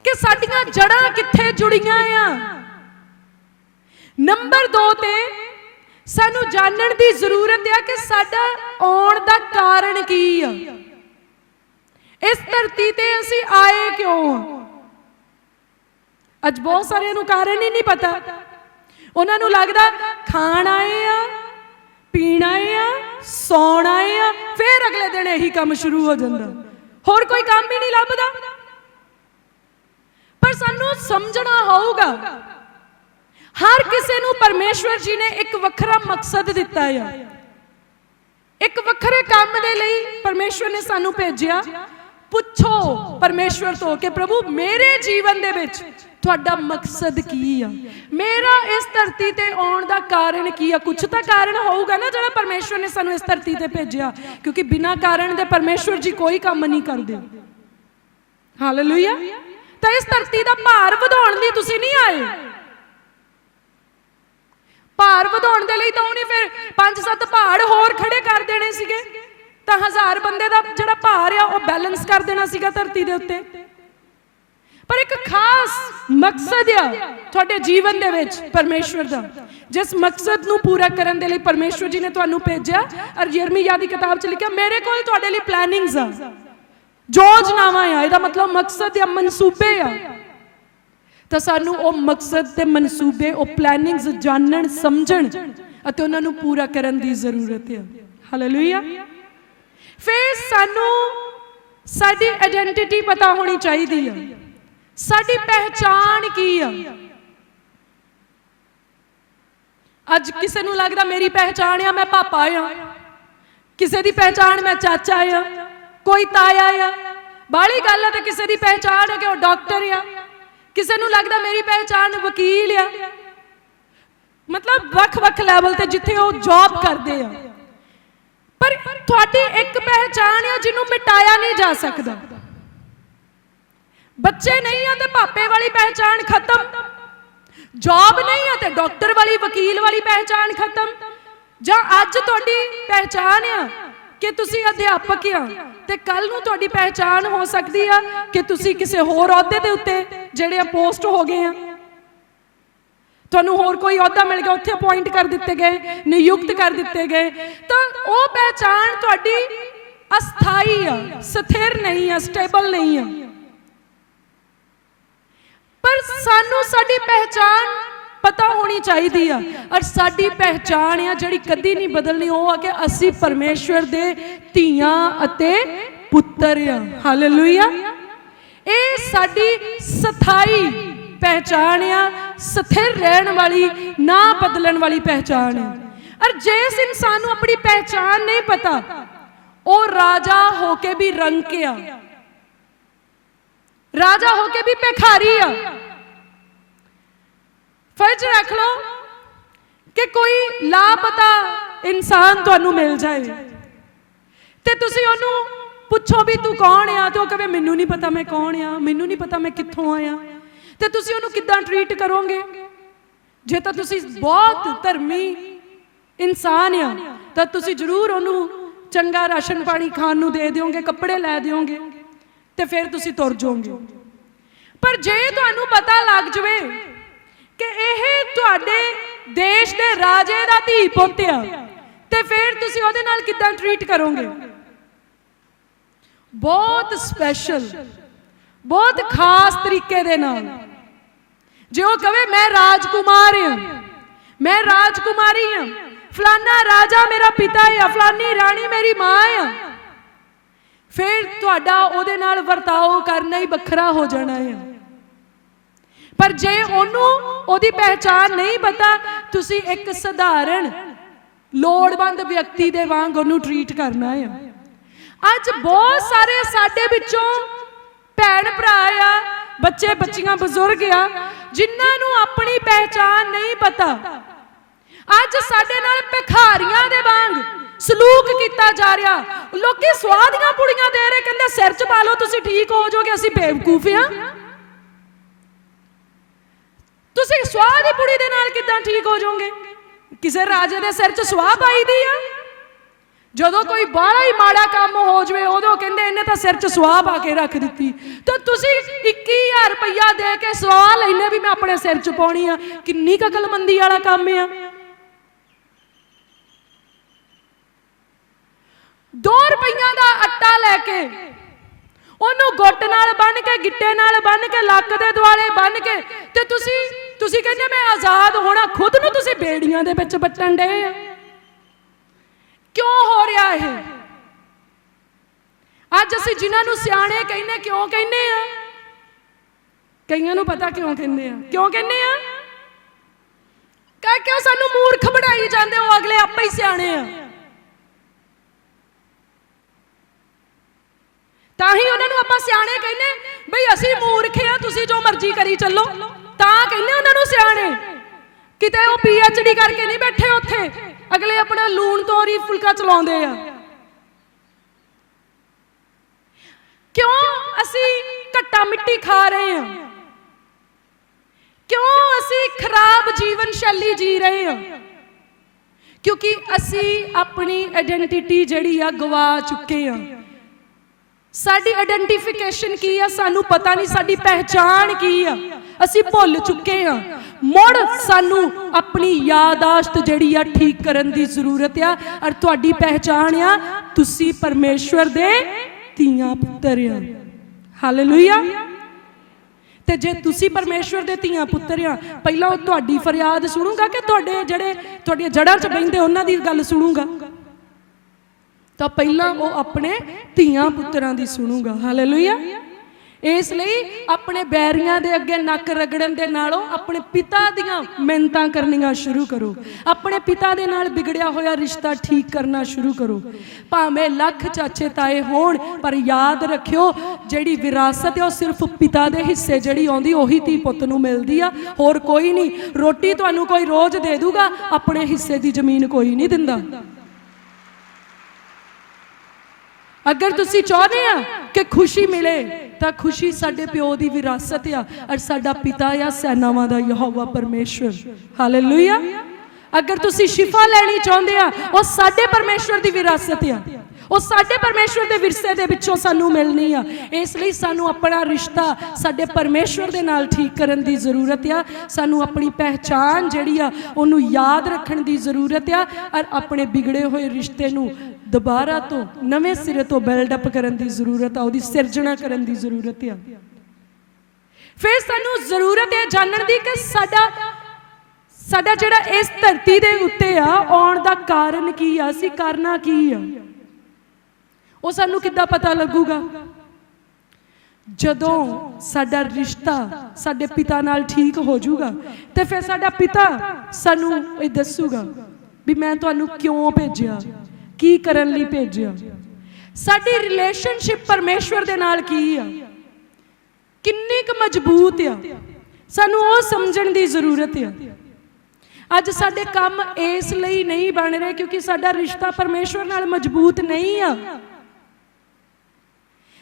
ਕਿ ਸਾਡੀਆਂ ਜੜ੍ਹਾਂ ਕਿੱਥੇ ਜੁੜੀਆਂ ਆ। ਨੰਬਰ 2 ਤੇ ਸਾਨੂੰ ਜਾਣਨ ਦੀ ਜ਼ਰੂਰਤ ਆ ਕਿ ਸਾਡਾ ਆਉਣ ਦਾ ਕਾਰਨ ਕੀ ਆ। ਇਸ ਧਰਤੀ ਤੇ ਅਸੀਂ ਆਏ ਕਿਉਂ ਆ? ਅੱਜ ਬਹੁਤ ਸਾਰਿਆਂ ਨੂੰ ਕਾਰਨ ਹੀ ਨਹੀਂ ਪਤਾ। ਉਹਨਾਂ ਨੂੰ ਲੱਗਦਾ ਖਾਣ ਆਏ ਆ, ਪੀਣ ਆਏ ਆ, ਸੌਣ ਆਏ ਆ, ਫਿਰ ਅਗਲੇ ਦਿਨ ਇਹੀ ਕੰਮ ਸ਼ੁਰੂ ਹੋ ਜਾਂਦਾ, ਹੋਰ ਕੋਈ ਕੰਮ ਹੀ ਨਹੀਂ ਲੱਭਦਾ। ਪਰ ਸਾਨੂੰ ਸਮਝਣਾ ਹੋਊਗਾ ਹਰ ਕਿਸੇ ਨੂੰ ਪਰਮੇਸ਼ਵਰ ਜੀ ਨੇ ਇੱਕ ਵੱਖਰਾ ਮਕਸਦ ਦਿੱਤਾ ਆ। ਇੱਕ ਵੱਖਰੇ ਕੰਮ ਦੇ ਲਈ ਪਰਮੇਸ਼ਵਰ ਨੇ ਸਾਨੂੰ ਭੇਜਿਆ। ਪੁੱਛੋ ਪਰਮੇਸ਼ਵਰ ਤੋਂ ਕਿ ਪ੍ਰਭੂ ਮੇਰੇ ਜੀਵਨ ਦੇ ਵਿੱਚ ਤੁਹਾਡਾ ਮਕਸਦ ਕੀ ਆ, ਮੇਰਾ ਇਸ ਧਰਤੀ ਤੇ ਆਉਣ ਦਾ ਕਾਰਨ ਕੀ ਆ। ਕੁਛ ਤਾਂ ਕਾਰਨ ਹੋਊਗਾ ਨਾ ਜਿਹੜਾ ਪਰਮੇਸ਼ਵਰ ਨੇ ਸਾਨੂੰ ਇਸ ਧਰਤੀ ਤੇ ਭੇਜਿਆ, ਕਿਉਂਕਿ ਬਿਨਾਂ ਕਾਰਨ ਦੇ ਪਰਮੇਸ਼ਵਰ ਜੀ ਕੋਈ ਕੰਮ ਨਹੀਂ ਕਰਦੇ। ਹਾਲੇਲੂਇਆ। ਤਾਂ ਇਸ ਧਰਤੀ ਦਾ ਭਾਰ ਵਧਾਉਣ ਲਈ ਤੁਸੀਂ ਨਹੀਂ ਆਏ। ਭਾਰ ਵਧਾਉਣ ਦੇ ਲਈ ਤਾਂ ਉਹਨੇ ਫਿਰ 5-7 ਪਹਾੜ ਹੋਰ ਖੜੇ ਕਰ ਦੇਣੇ ਸੀਗੇ, ਤਾਂ 1000 ਬੰਦੇ ਦਾ ਜਿਹੜਾ ਭਾਰ ਆ ਉਹ ਬੈਲੈਂਸ ਕਰ ਦੇਣਾ ਸੀਗਾ ਧਰਤੀ ਦੇ ਉੱਤੇ। ਪਰ ਇੱਕ ਖਾਸ ਮਕਸਦ ਆ ਤੁਹਾਡੇ ਜੀਵਨ ਦੇ ਵਿੱਚ ਪਰਮੇਸ਼ਵਰ ਦਾ, ਜਿਸ ਮਕਸਦ ਨੂੰ ਪੂਰਾ ਕਰਨ ਦੇ ਲਈ ਪਰਮੇਸ਼ਵਰ ਜੀ ਨੇ ਤੁਹਾਨੂੰ ਭੇਜਿਆ। ਔਰ ਯਿਰਮੀਆ ਦੀ ਕਿਤਾਬ 'ਚ ਲਿਖਿਆ ਮੇਰੇ ਕੋਲ ਤੁਹਾਡੇ ਲਈ ਪਲੈਨਿੰਗਸ ਆ, ਯੋਜਨਾਵਾਂ ਆ। ਇਹਦਾ ਮਤਲਬ ਮਕਸਦ ਜਾਂ ਮਨਸੂਬੇ ਆ। ਤਾਂ ਸਾਨੂੰ ਉਹ ਮਕਸਦ ਤੇ ਮਨਸੂਬੇ, ਉਹ ਪਲੈਨਿੰਗਸ ਜਾਣਨ, ਸਮਝਣ ਅਤੇ ਉਹਨਾਂ ਨੂੰ ਪੂਰਾ ਕਰਨ ਦੀ ਜ਼ਰੂਰਤ ਹੈ। ਹਾਲੇਲੂਇਆ। ਫਿਰ ਸਾਨੂੰ ਸਾਡੀ ਆਇਡੈਂਟੀਟੀ ਪਤਾ ਹੋਣੀ ਚਾਹੀਦੀ ਆ, ਸਾਡੀ ਪਹਿਚਾਣ ਕੀ ਆ। ਅੱਜ ਕਿਸੇ ਨੂੰ ਲੱਗਦਾ ਮੇਰੀ ਪਹਿਚਾਣ ਆ ਮੈਂ ਪਾਪਾ ਆ, ਕਿਸੇ ਦੀ ਪਹਿਚਾਣ ਮੈਂ ਚਾਚਾ ਆ, ਕੋਈ ਤਾਇਆ ਆ। ਬਾਹਲੀ ਗੱਲ ਆ ਤੇ ਕਿਸੇ ਦੀ ਪਹਿਚਾਣ ਹੈ ਕਿ ਉਹ ਡਾਕਟਰ ਆ, ਕਿਸੇ ਨੂੰ ਲੱਗਦਾ ਮੇਰੀ ਪਹਿਚਾਣ ਵਕੀਲ ਆ। ਮਤਲਬ ਵੱਖ-ਵੱਖ ਲੈਵਲ ਤੇ ਜਿੱਥੇ ਉਹ ਜੌਬ ਕਰਦੇ ਆ। ਪਰ ਤੁਹਾਡੀ ਇੱਕ ਪਹਿਚਾਣ ਆ ਜਿਹਨੂੰ ਮਿਟਾਇਆ ਨਹੀਂ ਜਾ ਸਕਦਾ। ਬੱਚੇ ਨਹੀਂ ਆ ਤੇ ਪਾਪੇ ਵਾਲੀ ਪਹਿਚਾਣ ਖਤਮ, ਜੌਬ ਨਹੀਂ ਆ ਤੇ ਡਾਕਟਰ ਵਾਲੀ, ਵਕੀਲ ਵਾਲੀ ਪਹਿਚਾਣ ਖਤਮ। ਜਾਂ ਅੱਜ ਤੁਹਾਡੀ ਪਹਿਚਾਣ ਆ ਕਿ ਤੁਸੀਂ ਅਧਿਆਪਕ ਆ ਤੇ ਕੱਲ ਨੂੰ ਤੁਹਾਡੀ ਪਹਿਚਾਣ ਹੋ ਸਕਦੀ ਆ ਕਿ ਤੁਸੀਂ ਕਿਸੇ ਹੋਰ ਅਹੁਦੇ ਦੇ ਉੱਤੇ ਜਿਹੜੇ ਪੋਸਟ ਹੋ ਗਏ ਆ, ਤੁਹਾਨੂੰ ਹੋਰ ਕੋਈ ਅਹੁਦਾ ਮਿਲ ਗਿਆ, ਉੱਥੇ ਅਪਾਇੰਟ ਕਰ ਦਿੱਤੇ ਗਏ, ਨਿਯੁਕਤ ਕਰ ਦਿੱਤੇ ਗਏ। ਤਾਂ ਉਹ ਪਹਿਚਾਣ ਤੁਹਾਡੀ ਅਸਥਾਈ ਆ, ਸਥਿਰ ਨਹੀਂ ਆ, ਸਟੇਬਲ ਨਹੀਂ ਆ। ਪਰ ਸਾਨੂੰ ਸਾਡੀ ਪਹਿਚਾਣ ਪਤਾ ਹੋਣੀ ਚਾਹੀਦੀ ਆ। ਔਰ ਸਾਡੀ ਪਹਿਚਾਣ ਆ ਜਿਹੜੀ ਕਦੀ ਨਹੀਂ ਬਦਲਣੀ, ਉਹ ਆ ਕਿ ਅਸੀਂ ਪਰਮੇਸ਼ਵਰ ਦੇ ਧੀਆਂ ਅਤੇ ਪੁੱਤਰ ਆ। ਹਾਲੇਲੂਇਆ। ਇਹ ਸਾਡੀ ਸਥਾਈ पहचान आ स्थिर रहने वाली, ना बदलन वाली पहचान है। और जिस इंसान को अपनी पहचान नहीं पता, वो राजा होके भी रंग के आ, राजा होके भी भिखारी आ। फर्ज रख लो कि कोई लापता इंसान तुहानू मिल जाए ते तुसी ओनू पुछो भी तू कौन आ, तो कहे मैनू नहीं पता मैं कौन आ, मैनू नहीं पता मैं कित्थों आया, तो तुसी ओनू किद्दां ट्रीट करोगे? जे तो तुसी बहुत धर्मी इंसान आ तो तुसी जरूर ओनू चंगा राशन पानी खाण नू दे दोगे, कपड़े लै दोगे, तो फिर तुसी तुर जाओगे। पर जे तुहानू पता लग जाए कि यह तुहाडे देश दे राजे दा धी पुੱਤ आ, ते फिर तुसी ओहदे नाल किद्दां ट्रीट करोगे? बहुत स्पैशल, बहुत खास तरीके दे नाल। जे वो कहे मैं राजकुमार हाँ, मैं राजकुमारी हाँ, फलाना राजा मेरा पिता है, फलानी रानी मेरी माँ है, फिर तुहाडा ओहदे नाल वर्ताव करना ही बखरा हो जाना है। पर जे ओनू ओहदी पहचान नहीं पता, तुसी एक सधारण लोड़वंद व्यक्ति दे वांग ओनू ट्रीट करना है। अज बहुत सारे साडे विचों भैन भरा आ, बच्चे बच्चियां बुजुर्ग आ, जिन्हां नू अपनी पहचान नहीं पता। अज साडे नाल भिखारियां दे वांग सलूक किया जा रहा। लोग स्वाह दियां पुड़ियां दे रहे, कहंदे सिर च पा लो तुसी ठीक हो जाओगे, असीं बेवकूफ हां। तुसी स्वाह दी पुड़ी दे नाल किदां ठीक हो जाओगे? किसी राजे दे सिर च स्वाह पाई दी आ, जदों कोई बाहला ही माड़ा काम हो जाए उदों कहंदे इन्हें तां सिर च स्वाह पा के रख दित्ती। तो तुसी 21,000 रुपया दे के स्वाह लैने भी मैं अपने सिर च पाउणी आ, किन्नी क अकलमंदी वाला काम है। 2 रुपया का आटा लैके ओनू गुट नाल बन के, गिट्टे नाल बन के, लक दे दुआले बन के, ते तुसी कहंदे मैं आजाद होना, खुद नू तुसी बेड़ियां दे विच बट्टण डे। क्यों हो रहा है? अज असीं जिन्हां नू सियाणे कहने, क्यों कहने आ? कईयां नू पता क्यों कहने आ? क्यों कहने आ? क्यों सानू मूर्ख बनाई जांदे हो, अगले आपे ही सियाणे आ। तां ही उन्हां नू आपां सियाणे कहने, बई असीं मूर्ख आ, तुसीं जो मर्जी करी चलो, तां कहने उन्हां नू सियाणे। किते वो PhD करके नहीं बैठे उत्थे, अगले अपना लूण तोरी फुलका चलाउंदे आ। क्यों असी घट्टा मिट्टी खा रहे हैं? क्यों असी खराब जीवन शैली जी रहे हैं? क्योंकि असी अपनी आइडेंटिटी जिहड़ी आ गवा चुके हैं। साडी आइडेंटिफिकेशन की है, सानू पता नहीं साडी पहचान की है, असी भुल चुके हैं। मुड़ सानू अपनी यादाश्त जिहड़ी आ ठीक करन दी जरूरत आ। और तुहाडी पहचान आ तुसी परमेश्वर दे धीआं पुत्तर आ। हालेलुया। ते जे तुसी परमेश्वर दे धीआं पुत्तर आ, पहला वो तुहाडी फरियाद सुनूगा कि तुहाडे जिहड़े तुहाडीआं जड़ां च बहिंदे उन्हां दी गल सुनूगा? तो पहला वो अपने धीआं पुत्तरां दी सुनूगा। हालेलुया। इसलिए अपने बैरियां दे अगे नक रगड़न दे नालों अपने पिता दियां मिन्नतां करनियां शुरू करो। अपने पिता दे नाल बिगड़िया होया रिश्ता ठीक करना शुरू करो। भावें लख चाचे ताए होण, पर याद रखियो जिहड़ी विरासत है वो सिर्फ पिता दे हिस्से जिहड़ी आउंदी ओही धी पुत्त नूं मिलदी आ, होर कोई नहीं। रोटी तुहानूं कोई रोज़ दे दूगा, अपने हिस्से दी जमीन कोई नहीं दिंदा। अगर तुसी चाहते हैं कि खुशी मिले, तो खुशी साडे प्यो दी विरासत आ, और साडा पिता आ सेनावां दा यहोवा परमेश्वर। हालेलुया। अगर तुसी शिफा लैनी चाहते हैं, वो साडे परमेश्वर दी विरासत आ, वो साडे परमेश्वर दे विरसे दे विचों सानू मिलनी आ। इसलिए सानू अपना रिश्ता साडे परमेश्वर दे नाल ठीक करन दी जरूरत आ। सानू अपनी पहचान जिहड़ी आ ओनू याद रखण दी जरूरत आ, और अपने बिगड़े हुए रिश्ते नू दोबारा तो नवे सिरे तो बिल्डअप करन दी जरूरत आ, ओदी सिरजना करन दी जरूरत आ। फिर सानू जरूरत है जानन दी कि साडा जिहड़ा इस धरती दे उत्ते आ आउण दा कारण की आ, असीं करना की आ, वो सानू किद्दां पता लगूगा? ਜਦੋਂ ਸਾਡਾ ਰਿਸ਼ਤਾ ਸਾਡੇ ਪਿਤਾ ਨਾਲ ਠੀਕ ਹੋ ਜਾਊਗਾ ਤੇ ਫਿਰ ਸਾਡਾ ਪਿਤਾ ਸਾਨੂੰ ਇਹ ਦੱਸੂਗਾ ਵੀ ਮੈਂ ਤੁਹਾਨੂੰ ਕਿਉਂ ਭੇਜਿਆ, ਕੀ ਕਰਨ ਲਈ ਭੇਜਿਆ। ਸਾਡੀ ਰਿਲੇਸ਼ਨਸ਼ਿਪ ਪਰਮੇਸ਼ਵਰ ਦੇ ਨਾਲ ਕੀ ਆ, ਕਿੰਨੀ ਕੁ ਮਜ਼ਬੂਤ ਆ, ਸਾਨੂੰ ਉਹ ਸਮਝਣ ਦੀ ਜ਼ਰੂਰਤ ਆ। ਅੱਜ ਸਾਡੇ ਕੰਮ ਇਸ ਲਈ ਨਹੀਂ ਬਣ ਰਹੇ ਕਿਉਂਕਿ ਸਾਡਾ ਰਿਸ਼ਤਾ ਪਰਮੇਸ਼ਵਰ ਨਾਲ ਮਜ਼ਬੂਤ ਨਹੀਂ ਆ।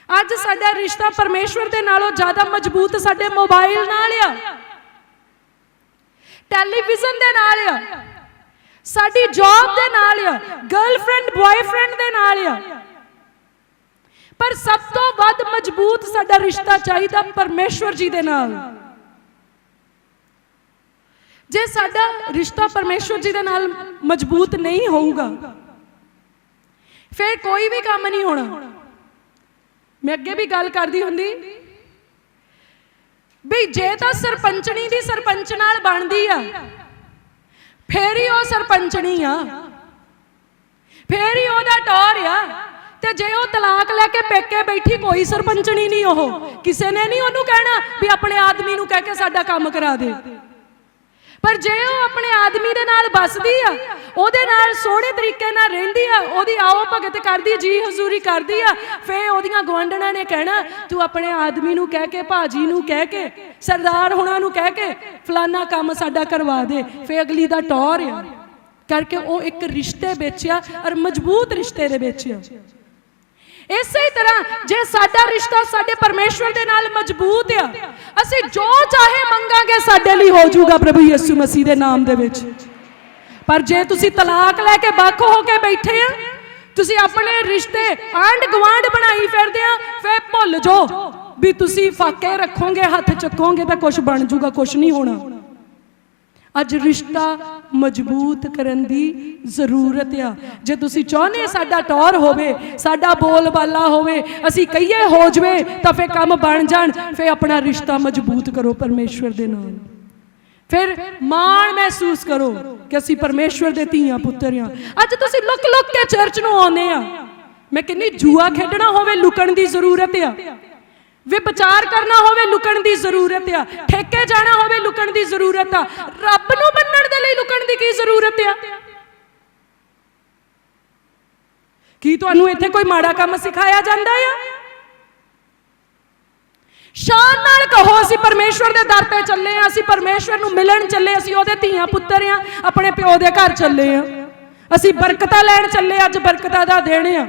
ਅੱਜ ਸਾਡਾ ਰਿਸ਼ਤਾ ਪਰਮੇਸ਼ਵਰ ਦੇ ਨਾਲੋਂ ਜ਼ਿਆਦਾ ਮਜ਼ਬੂਤ ਸਾਡੇ ਮੋਬਾਈਲ ਨਾਲ ਆ, ਟੈਲੀਵਿਜ਼ਨ ਦੇ ਨਾਲ ਆ, ਸਾਡੀ ਜੌਬ ਦੇ ਨਾਲ ਆ, ਗਰਲਫ੍ਰੈਂਡ ਬॉयਫ੍ਰੈਂਡ ਦੇ ਨਾਲ ਆ। ਪਰ ਸਭ ਤੋਂ ਵੱਧ ਮਜ਼ਬੂਤ ਸਾਡਾ ਰਿਸ਼ਤਾ ਚਾਹੀਦਾ ਪਰਮੇਸ਼ਵਰ ਜੀ ਦੇ ਨਾਲ। ਜੇ ਸਾਡਾ ਰਿਸ਼ਤਾ ਪਰਮੇਸ਼ਵਰ ਜੀ ਦੇ ਨਾਲ ਮਜ਼ਬੂਤ ਨਹੀਂ ਹੋਊਗਾ ਫਿਰ ਕੋਈ ਵੀ ਕੰਮ ਨਹੀਂ ਹੋਣਾ। ਮੈਂ ਅੱਗੇ ਵੀ ਗੱਲ ਕਰਦੀ ਹੁੰਦੀ ਵੀ ਜੇ ਤਾਂ ਸਰਪੰਚਣੀ ਦੀ ਸਰਪੰਚ ਨਾਲ ਬਣਦੀ ਆ ਫੇਰ ਹੀ ਉਹ ਸਰਪੰਚਣੀ ਆ, ਫੇਰ ਹੀ ਉਹਦਾ ਟੌਰ ਆ। ਤੇ ਜੇ ਉਹ ਤਲਾਕ ਲੈ ਕੇ ਪੇਕੇ ਬੈਠੀ ਕੋਈ ਸਰਪੰਚਣੀ ਨਹੀਂ, ਉਹ ਕਿਸੇ ਨੇ ਨਹੀਂ ਉਹਨੂੰ ਕਹਿਣਾ ਵੀ ਆਪਣੇ ਆਦਮੀ ਨੂੰ ਕਹਿ ਕੇ ਸਾਡਾ ਕੰਮ ਕਰਾ ਦੇ। ਪਰ ਜੇ ਉਹ ਆਪਣੇ ਆਦਮੀ ਦੇ ਨਾਲ ਬਸਦੀ ਆ, ਉਹਦੇ ਨਾਲ ਸੋਹਣੇ ਤਰੀਕੇ ਨਾਲ ਰਹਿੰਦੀ ਆ, ਉਹਦੀ ਆਓ ਭਗਤ ਕਰਦੀ, ਜੀ ਹਜ਼ੂਰੀ ਕਰਦੀ ਆ, ਫੇਰ ਉਹਦੀਆਂ ਗੁਆਂਢਣਾਂ ਨੇ ਕਹਿਣਾ ਤੂੰ ਆਪਣੇ ਆਦਮੀ ਨੂੰ ਕਹਿ ਕੇ, ਭਾਜੀ ਨੂੰ ਕਹਿ ਕੇ, ਸਰਦਾਰ ਹੁਣਾਂ ਨੂੰ ਕਹਿ ਕੇ ਫਲਾਨਾ ਕੰਮ ਸਾਡਾ ਕਰਵਾ ਦੇ। ਫੇਰ ਅਗਲੀ ਦਾ ਟੌਰ ਆ ਕਰਕੇ ਉਹ ਇੱਕ ਰਿਸ਼ਤੇ ਵਿੱਚ ਆ ਔਰ ਮਜ਼ਬੂਤ ਰਿਸ਼ਤੇ ਦੇ ਵਿੱਚ ਆ। ਇਸੇ ਤਰ੍ਹਾਂ ਜੇ ਸਾਡਾ ਰਿਸ਼ਤਾ ਸਾਡੇ ਪਰਮੇਸ਼ਵਰ ਦੇ ਨਾਲ ਮਜ਼ਬੂਤ ਆ, ਅਸੀਂ ਜੋ ਚਾਹੇ ਮੰਗਾਂਗੇ ਸਾਡੇ ਲਈ ਹੋ ਜਾਊਗਾ ਪ੍ਰਭੂ ਯਿਸੂ ਮਸੀਹ ਦੇ ਨਾਮ ਦੇ ਵਿੱਚ। ਪਰ ਜੇ ਤੁਸੀਂ ਤਲਾਕ ਲੈ ਕੇ ਵੱਖ ਹੋ ਕੇ ਬੈਠੇ ਆ, ਤੁਸੀਂ ਆਪਣੇ ਰਿਸ਼ਤੇ ਆਂਢ ਗੁਆਂਢ ਬਣਾਈ ਫਿਰਦੇ ਆ, ਫਿਰ ਭੁੱਲ ਜਾਓ ਵੀ ਤੁਸੀਂ ਫਾਕੇ ਰੱਖੋਗੇ, ਹੱਥ ਚੱਕੋਗੇ ਤਾਂ ਕੁਝ ਬਣ ਜਾਊਗਾ, ਕੁਝ ਨਹੀਂ ਹੋਣਾ। ਅੱਜ ਰਿਸ਼ਤਾ ਮਜ਼ਬੂਤ ਕਰਨ ਦੀ ਜ਼ਰੂਰਤ ਆ। ਜੇ ਤੁਸੀਂ ਚਾਹੁੰਦੇ ਸਾਡਾ ਟੌਰ ਹੋਵੇ, ਸਾਡਾ ਬੋਲਬਾਲਾ ਹੋਵੇ, ਅਸੀਂ ਕਹੀਏ ਹੋ ਜਵੇ ਤਾਂ ਫਿਰ ਕੰਮ ਬਣ ਜਾਣ, ਫਿਰ ਆਪਣਾ ਰਿਸ਼ਤਾ ਮਜ਼ਬੂਤ ਕਰੋ ਪਰਮੇਸ਼ਵਰ ਦੇ ਨਾਲ। ਫਿਰ ਮਾਣ ਮਹਿਸੂਸ ਕਰੋ ਕਿ ਅਸੀਂ ਪਰਮੇਸ਼ਵਰ ਦੇ ਧੀਆਂ ਪੁੱਤਰ ਆ। ਅੱਜ ਤੁਸੀਂ ਲੁਕ ਲੁਕ ਕੇ ਚਰਚ ਨੂੰ ਆਉਂਦੇ ਆ, ਮੈਂ ਕਹਿੰਦੀ ਜੂਆ ਖੇਡਣਾ ਹੋਵੇ ਲੁਕਣ ਦੀ ਜ਼ਰੂਰਤ ਆ, ਵਿਚਾਰ ਕਰਨਾ ਹੋਵੇ ਲੁਕਣ ਦੀ ਜ਼ਰੂਰਤ ਆ, ਠੇਕੇ ਜਾਣਾ ਹੋਵੇ ਲੁਕਣ ਦੀ ਜ਼ਰੂਰਤ ਆ, ਰੱਬ ਨੂੰ ਮੰਨਣ ਦੇ ਲਈ ਲੁਕਣ ਦੀ ਕੀ ਜ਼ਰੂਰਤ ਆ? ਕੀ ਤੁਹਾਨੂੰ ਇੱਥੇ ਕੋਈ ਮਾੜਾ ਕੰਮ ਸਿਖਾਇਆ ਜਾਂਦਾ ਆ? ਸ਼ਾਨ ਨਾਲ ਕਹੋ ਅਸੀਂ ਪਰਮੇਸ਼ਵਰ ਦੇ ਦਰ ਤੇ ਚੱਲੇ ਆ, ਅਸੀਂ ਪਰਮੇਸ਼ਵਰ ਨੂੰ ਮਿਲਣ ਚੱਲੇ, ਅਸੀਂ ਉਹਦੇ ਧੀਆਂ ਪੁੱਤਰ ਆ, ਆਪਣੇ ਪਿਓ ਦੇ ਘਰ ਚੱਲੇ ਆ, ਅਸੀਂ ਬਰਕਤਾਂ ਲੈਣ ਚੱਲੇ, ਅੱਜ ਬਰਕਤਾਂ ਦਾ ਦਿਨ ਆ।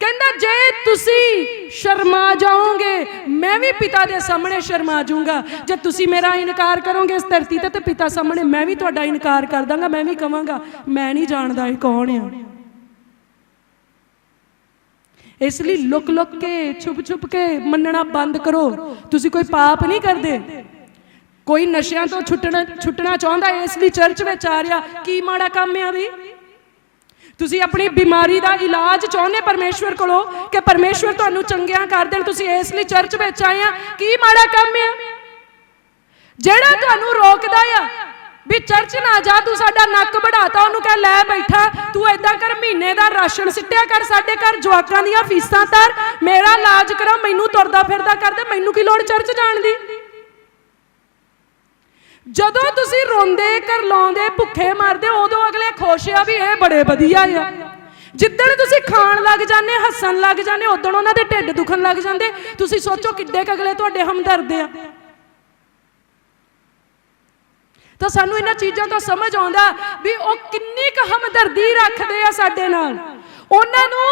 ਕਹਿੰਦਾ ਜੇ ਤੁਸੀਂ ਸ਼ਰਮਾ ਜਾਓਗੇ ਮੈਂ ਵੀ ਪਿਤਾ ਦੇ ਸਾਹਮਣੇ ਸ਼ਰਮਾ ਜਾਊਂਗਾ। ਜੇ ਤੁਸੀਂ ਮੇਰਾ ਇਨਕਾਰ ਕਰੋਗੇ ਇਸ ਧਰਤੀ ਤੇ ਪਿਤਾ ਸਾਹਮਣੇ ਮੈਂ ਵੀ ਤੁਹਾਡਾ ਇਨਕਾਰ ਕਰ ਦਾਂਗਾ। ਮੈਂ ਵੀ ਕਵਾਂਗਾ ਮੈਂ ਨਹੀਂ ਜਾਣਦਾ ਇਹ ਕੌਣ ਆ। ਇਸ ਲਈ ਲੁਕ ਲੁਕ ਕੇ ਛੁਪ ਛੁਪ ਕੇ ਮੰਨਣਾ ਬੰਦ ਕਰੋ। ਤੁਸੀਂ ਕੋਈ ਪਾਪ ਨਹੀਂ ਕਰਦੇ, ਕੋਈ ਨਸ਼ਿਆਂ ਤੋਂ ਛੁੱਟਣਾ ਚਾਹੁੰਦਾ ਇਸ ਲਈ ਚਰਚ ਵਿੱਚ ਆ ਰਿਹਾ, ਕੀ ਮਾੜਾ ਕੰਮ ਆ ਵੀ? ਤੁਸੀਂ ਆਪਣੀ ਬਿਮਾਰੀ ਦਾ ਇਲਾਜ ਚਾਹੁੰਦੇ ਪਰਮੇਸ਼ਵਰ ਕੋਲੋਂ ਕਿ ਪਰਮੇਸ਼ਵਰ ਤੁਹਾਨੂੰ ਚੰਗਿਆਂ ਕਰ ਦੇਣ, ਤੁਸੀਂ ਇਸ ਲਈ ਚਰਚ ਵਿੱਚ ਆਏ ਆ, ਕੀ ਮਾੜਾ ਕੰਮ ਆ? ਜਿਹੜਾ ਤੁਹਾਨੂੰ ਰੋਕਦਾ ਆ ਵੀ ਚਰਚ ਨਾ ਜਾ, ਤੂੰ ਸਾਡਾ ਨੱਕ ਵਢਾਤਾ, ਉਹਨੂੰ ਕਹਿ ਲੈ ਬੈਠਾ, ਤੂੰ ਏਦਾਂ ਕਰ ਮਹੀਨੇ ਦਾ ਰਾਸ਼ਨ ਸਿੱਟਿਆ ਕਰ, ਸਾਡੇ ਘਰ ਜਵਾਕਾਂ ਦੀਆਂ ਫੀਸਾਂ ਤਰ, ਮੇਰਾ ਇਲਾਜ ਕਰਾ, ਮੈਨੂੰ ਤੁਰਦਾ ਫਿਰਦਾ ਕਰਦੇ, ਮੈਨੂੰ ਕੀ ਲੋੜ ਚਰਚ ਜਾਣ ਦੀ? ਜਦੋਂ ਤੁਸੀਂ ਰੋਂਦੇ ਕਰਲਾਉਂਦੇ ਭੁੱਖੇ ਮਰਦੇ ਉਦੋਂ ਅਗਲੇ ਖੁਸ਼ ਆ ਵੀ ਇਹ ਬੜੇ ਵਧੀਆ ਆ। ਜਿੱਦਣ ਤੁਸੀਂ ਖਾਣ ਲੱਗ ਜਾਂਦੇ, ਹੱਸਣ ਲੱਗ ਜਾਂਦੇ, ਉਦੋਂ ਉਹਨਾਂ ਦੇ ਢਿੱਡ ਦੁਖਣ ਲੱਗ ਜਾਂਦੇ। ਤੁਸੀਂ ਸੋਚੋ ਕਿੱਡੇ ਕੁ ਅਗਲੇ ਤੁਹਾਡੇ ਹਮਦਰਦ ਆ। ਤਾਂ ਸਾਨੂੰ ਇਹਨਾਂ ਚੀਜ਼ਾਂ ਤੋਂ ਸਮਝ ਆਉਂਦਾ ਵੀ ਉਹ ਕਿੰਨੀ ਕੁ ਹਮਦਰਦੀ ਰੱਖਦੇ ਆ ਸਾਡੇ ਨਾਲ। ਉਹਨਾਂ ਨੂੰ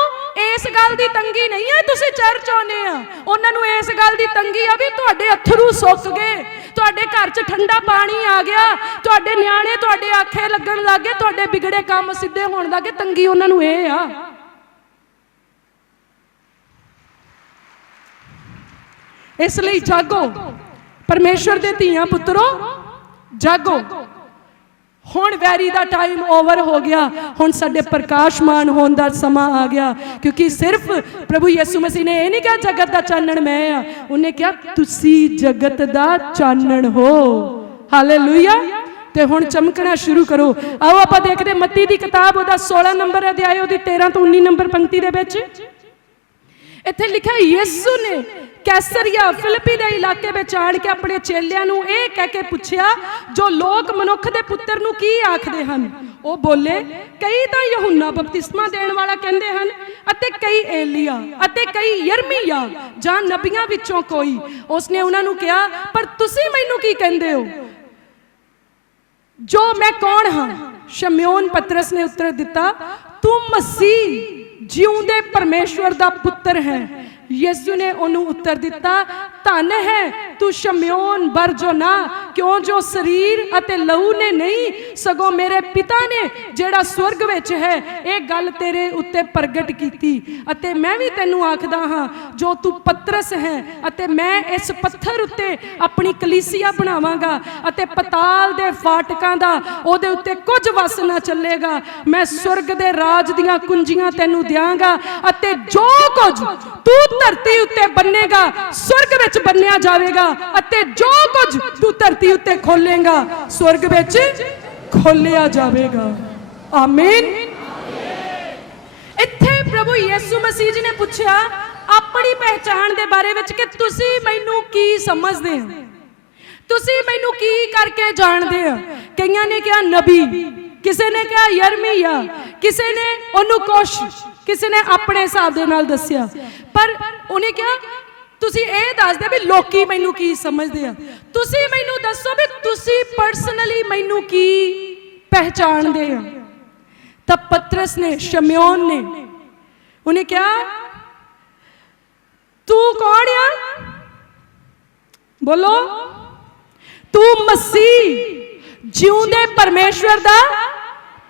ਇਸ ਗੱਲ ਦੀ ਤੰਗੀ ਨਹੀਂ ਹੈ ਤੁਸੀਂ ਚਰਚ ਆਉਂਦੇ ਆ, ਉਹਨਾਂ ਨੂੰ ਇਸ ਗੱਲ ਦੀ ਤੰਗੀ ਆ ਵੀ ਤੁਹਾਡੇ ਅਥਰੂ ਸੁੱਕ ਗਏ, ਤੁਹਾਡੇ ਘਰ 'ਚ ਠੰਡਾ ਪਾਣੀ ਆ ਗਿਆ, ਤੁਹਾਡੇ ਨਿਆਣੇ ਤੁਹਾਡੇ ਆਖੇ ਲੱਗਣ ਲੱਗ ਗਏ, ਤੁਹਾਡੇ ਵਿਗੜੇ ਕੰਮ ਸਿੱਧੇ ਹੋਣ ਲੱਗੇ। ਤੰਗੀ ਉਹਨਾਂ ਨੂੰ ਇਹ ਆ। ਇਸ ਲਈ ਜਾਗੋ ਪਰਮੇਸ਼ਵਰ ਦੇ ਧੀਆਂ ਪੁੱਤਰੋ, ਜਾਗੋ। ਹੁਣ ਵੈਰੀ ਦਾ ਟਾਈਮ ਓਵਰ ਹੋ ਗਿਆ, ਹੁਣ ਸਾਡੇ ਪ੍ਰਕਾਸ਼ਮਾਨ ਹੋਣ ਦਾ ਸਮਾਂ ਆ ਗਿਆ। ਕਿਉਂਕਿ ਸਿਰਫ ਪ੍ਰਭੂ ਯਿਸੂ ਮਸੀਹ ਨੇ ਇਹ ਨਹੀਂ ਕਿਹਾ ਜਗਤ ਦਾ ਚਾਨਣ ਮੈਂ ਆ, ਉਹਨੇ ਕਿਹਾ ਤੁਸੀਂ ਜਗਤ ਦਾ ਚਾਨਣ ਹੋ। ਹਾਲੇਲੂਇਆ। ਤੇ ਹੁਣ ਚਮਕਣਾ ਸ਼ੁਰੂ ਕਰੋ। ਆਓ ਆਪਾਂ ਦੇਖਦੇ ਮੱਤੀ ਦੀ ਕਿਤਾਬ ਉਹਦਾ 16 ਨੰਬਰ ਅਧਿਆਇ ਉਹਦੀ 13 ਤੋਂ 19 ਨੰਬਰ ਪੰਕਤੀ ਦੇ ਵਿੱਚ इत्थे लिखा यीशु ने कैसरिया फिलिपी दे इलाके में आण के अपने चेलियां नूं इह कह के पुछया, जो लोग मनुख दे पुत्तर नूं की आखदे हन? ਉਹ बोले, कई तो यूहन्ना बपतिस्मा देण वाला कहंदे हन, अते कई एलिया, अते कई यरमिया जां नबियां विचों कोई। उसने उन्हां नूं कहा, पर तुसीं मैनूं की कहंदे हो, जो मैं कौन हाँ? शमौन पतरस ने उत्तर दिता, तू मसीह जिउंदे परमेश्वर दा पुत्र है। यीशु ने उन्होंने उत्तर दिता, धन है तू शमौन बरजोना, क्यों जो शरीर अते लहू ने नहीं सगों मेरे पिता ने जेड़ा स्वर्ग विच है ये गल तेरे उत्ते प्रगट कीती। अते मैं भी तेनू आखदा हाँ, जो तू पतरस है अते मैं इस पत्थर उत्ते अपनी कलीसिया बनावांगा अते पताल दे फाटकां दा ओदे उत्ते कुछ वस ना चलेगा। मैं स्वर्ग दे राज दियां कुंजियां तेनू दियांगा अते जो कुछ तू धरती उत्ते बनेगा स्वर्ग विच बन्निया जाएगा अते जो कुछ तू धरती उत्ते खोलेगा स्वर्ग विच खोलिया जाएगा। आमीन। इत्थे प्रभु यीशु मसीह जी ने पूछा अपनी पहचान दे बारे विच कि तुसी मैनू की समझदे हो, तुसी मैनू की करके जानदे हो। कईयां ने कहा नबी, किसी ने कहा यरमिया, किसी ने ओनू कुछ, किसी ने अपने हिसाब दे नाल दस्सिया। पर उन्हें क्या तुसी ये दस दे भी लोकी मैनू की समझदे आ, तुसी मैनू दसो भी तुसी पर्सनली मैनू की पहचानदे आ। तब पतरस ने, शमौन ने उन्हें क्या, तू कौन आ? बोलो, तू मसीह जिउंदे परमेश्वर दा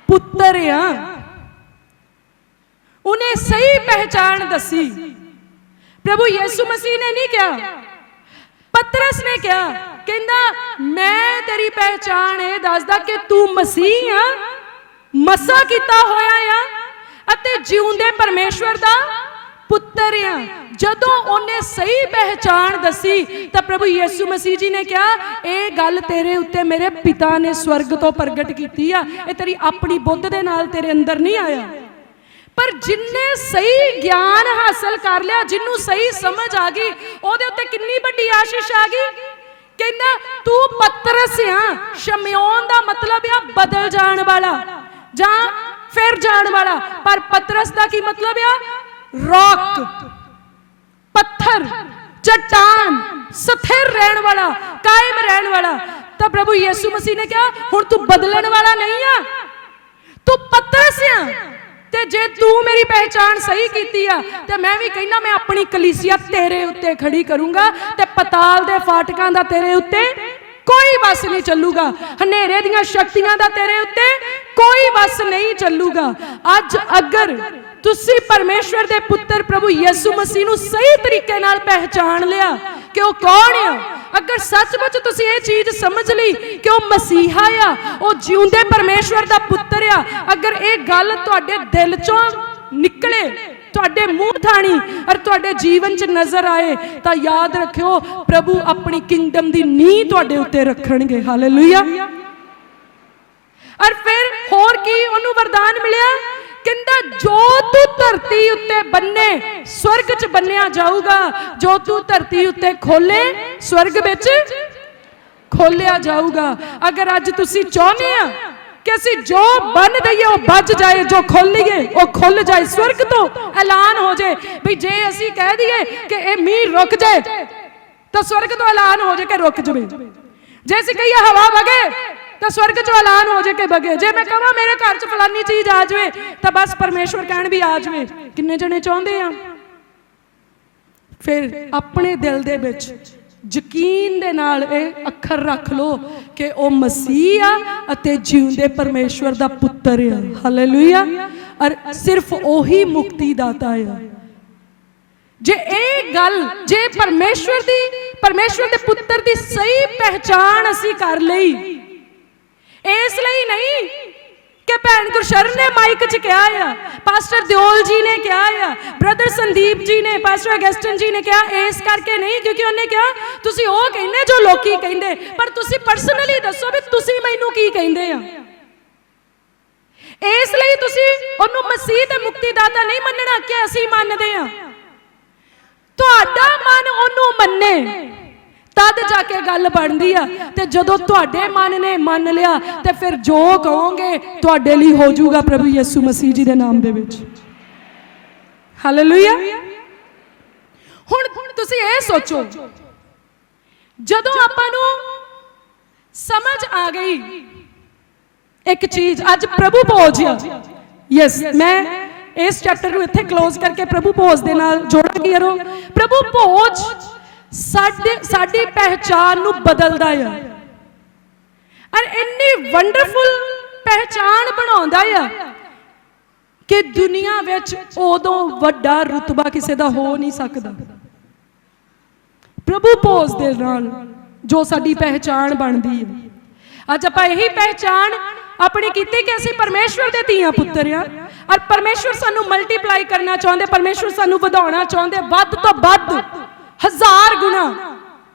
पुत्र आ। उन्हें सही पहचान दसी। प्रभु यीशु मसीह ने नहीं कहा, पतरस ने कहा, कहंदा मैं तेरी पहचान है दसदा कि तू मसीह आ, मसा किता होया आ अते जिउंदे परमेश्वर दा पुत्र आ। जदों उन्हें सही पहचान दसी तो प्रभु यीशु मसीह जी ने कहा, यह गल तेरे उत्ते मेरे पिता ने स्वर्ग तो प्रगट की आ, ये तेरी अपनी बुद्ध दे नाल तेरे अंदर नहीं आया। पर जिन्ने सही ज्ञान हासिल कर लिया, जिन्नू सही समझ आ गई, ओदे उत्ते कितनी बड़ी आशीष आ गई। कहना तू पतरस आ, शमौन दा मतलब आ बदल जाने वाला जां फिर जाने वाला, पर पतरस दा की मतलब आ रॉक, पत्थर, चट्टान, स्थिर रहने वाला, कायम रहने वाला। तो प्रभु यीशु मसीह ने कहा हुण तू बदलने वाला नहीं आ, तू पतरस आ। ते जे तू मेरी पहचान सही की आ ते मैं भी कहना मैं अपनी कलीसिया तेरे उत्ते खड़ी करूंगा ते पताल दे फाटकां दा तेरे उत्ते कोई बस नहीं चलूगा, हनेरे दियां शक्तियां दा तेरे उत्ते कोई बस नहीं चलूगा। अज अगर तुसी परमेश्वर दे पुत्र प्रभु यीशु मसीह नूं सही तरीके नाल पहचान लिया कि वह कौन है, अगर सचमुच तुसी ये चीज समझ ली कि वह मसीहा आ, वह जिउंदे परमेश्वर दा पुत्र आ, अगर ये गल तुहाडे दिल चों निकले, तुहाडे मुंह थाणी और तुहाडे जीवन च नजर आए, तो याद रखियो प्रभु अपनी किंगडम दी नींह तुहाडे उत्ते रखणगे। हालेलुया। और फिर होर की उन्होंने वरदान मिलिया, कहंदा जो तू धरती उत्ते बन्ने स्वर्ग च बन्निया जाऊगा, जो तू धरती उत्ते खोले स्वर्ग विच खोलिया जाऊगा। अगर अज तुसी चाहते हैं कि असी जो बन दईए वो बच जाए, जो खोलीए वो खुल जाए, स्वर्ग तो ऐलान हो जाए भी जे असी कह दिए कि ये मीह रुक जाए तो स्वर्ग तो ऐलान हो जाए कि रुक जाए, जे असी कहिए हवा वगे तो स्वर्ग चो ऐलान हो जाए कि बगे, जे मैं कहां मेरे घर च फलानी चीज आ जाए तो बस परमेश्वर कहण भी आ जाए। किन्ने जने चाहते हैं? फिर अपने दिल दे विच यकीन दे नाल ए अखर रख लो कि ओ मसीह आ अते जिउंदे परमेश्वर दा पुत्र आ। हालेलुया। और सिर्फ ओही मुक्ति दाता है। जे ए गल जे परमेश्वर दे पुत्र दी सही पहचान असी कर लई, इसलिए नहीं कि भैन गुरशरण ने माइक च कहा है, पास्टर दियोल जी ने कहा है, ब्रदर संदीप जी ने, पास्टर अगस्टिन जी ने कहा, इस करके नहीं क्योंकि उन्हें कहा तुसी ओ कहंदे जो लोकी कहंदे, पर तुसी पर्सनली दसो भी तुसी मैनू की कहंदे आ। इसलिए तुसी ओनू मसीह ते मुक्तिदाता नहीं मनना कि असी मानदे आ। ਤੁਹਾਡਾ ਮਨ ਉਹਨੂੰ ਮੰਨੇ तद जाके गल बनती है। ते जदों तुहाडे मन ने मान लिया ते फिर जो कहोगे तुहाडे लई हो जाऊगा प्रभु यीशु मसीह जी दे नाम दे विच। हालेलुया। हुण तुसीं ये सोचो जदों आपां नूं समझ आ गई एक चीज, अज प्रभु भोज आ, यस मैं इस चैप्टर नूं इत्थे क्लोज करके प्रभु भोज दे नाल जोड़ांगी। यारो प्रभु भोज साडी पहचान नूं बदलदा है और इन्नी वंडरफुल पहचान बनाउंदा है कि दुनिया विच उदों वड्डा रुतबा किसी दा हो नहीं सकदा। प्रभु भोज दे नाल जो साडी पहचान बनदी है, अज आपां यही पहचान अपनी कीती कि असीं परमेश्वर दे धीआं पुत्तर आ और परमेश्वर सानू मल्टीप्लाई करना चाहुंदे, परमेश्वर सानू वधाउणा चाहुंदे, वध तो वध 1000 गुणा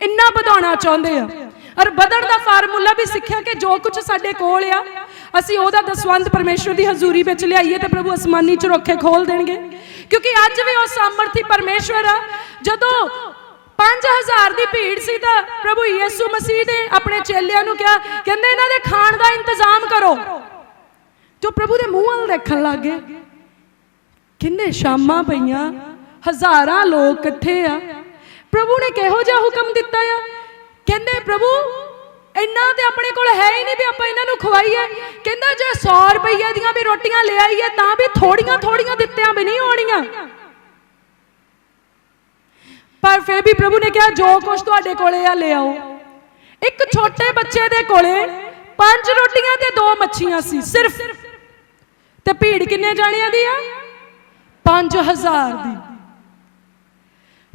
इन्ना वधाउणा चाहुंदे आ। और वधण दा फार्मूला भी सीखिया कि जो कुछ साडे कोल आ असीं ओहदा दसवंध परमेश्वर दी हजूरी विच लियाईए ते प्रभु आसमानी झरोखे खोल देणगे। क्योंकि अज भी उह सामर्थी परमेश्वर आ। जदों 5000 दी भीड़ सी तां प्रभु यीशु मसीह ने अपने चेलियां नूं कहा, कहंदे इन्हां दे खाण दा इंतजाम करो। जो प्रभु दे मूंह अल देखण लग गए, किन्ने शामां पईयां, हज़ारां लोग इकट्ठे आ। प्रभु ने किहो जिहा हुक्म दिता है, कहंदे प्रभु इन्ना ते अपने कोल है ही नहीं भी आपां इन्हां नूं खवाईए। कहंदा जे 100 रुपये दीआं भी रोटियां ले आईए तां भी थोड़ियां थोड़ियां दित्तियां भी नहीं होणीआं। पर फिर भी प्रभु ने कहा जो कुछ तुहाडे कोले आ ले आओ। एक छोटे बच्चे दे कोले 5 रोटियां ते 2 मच्छियां सी सिर्फ, ते भीड़ किन्ने जाणियां दी आ? 5000 दी।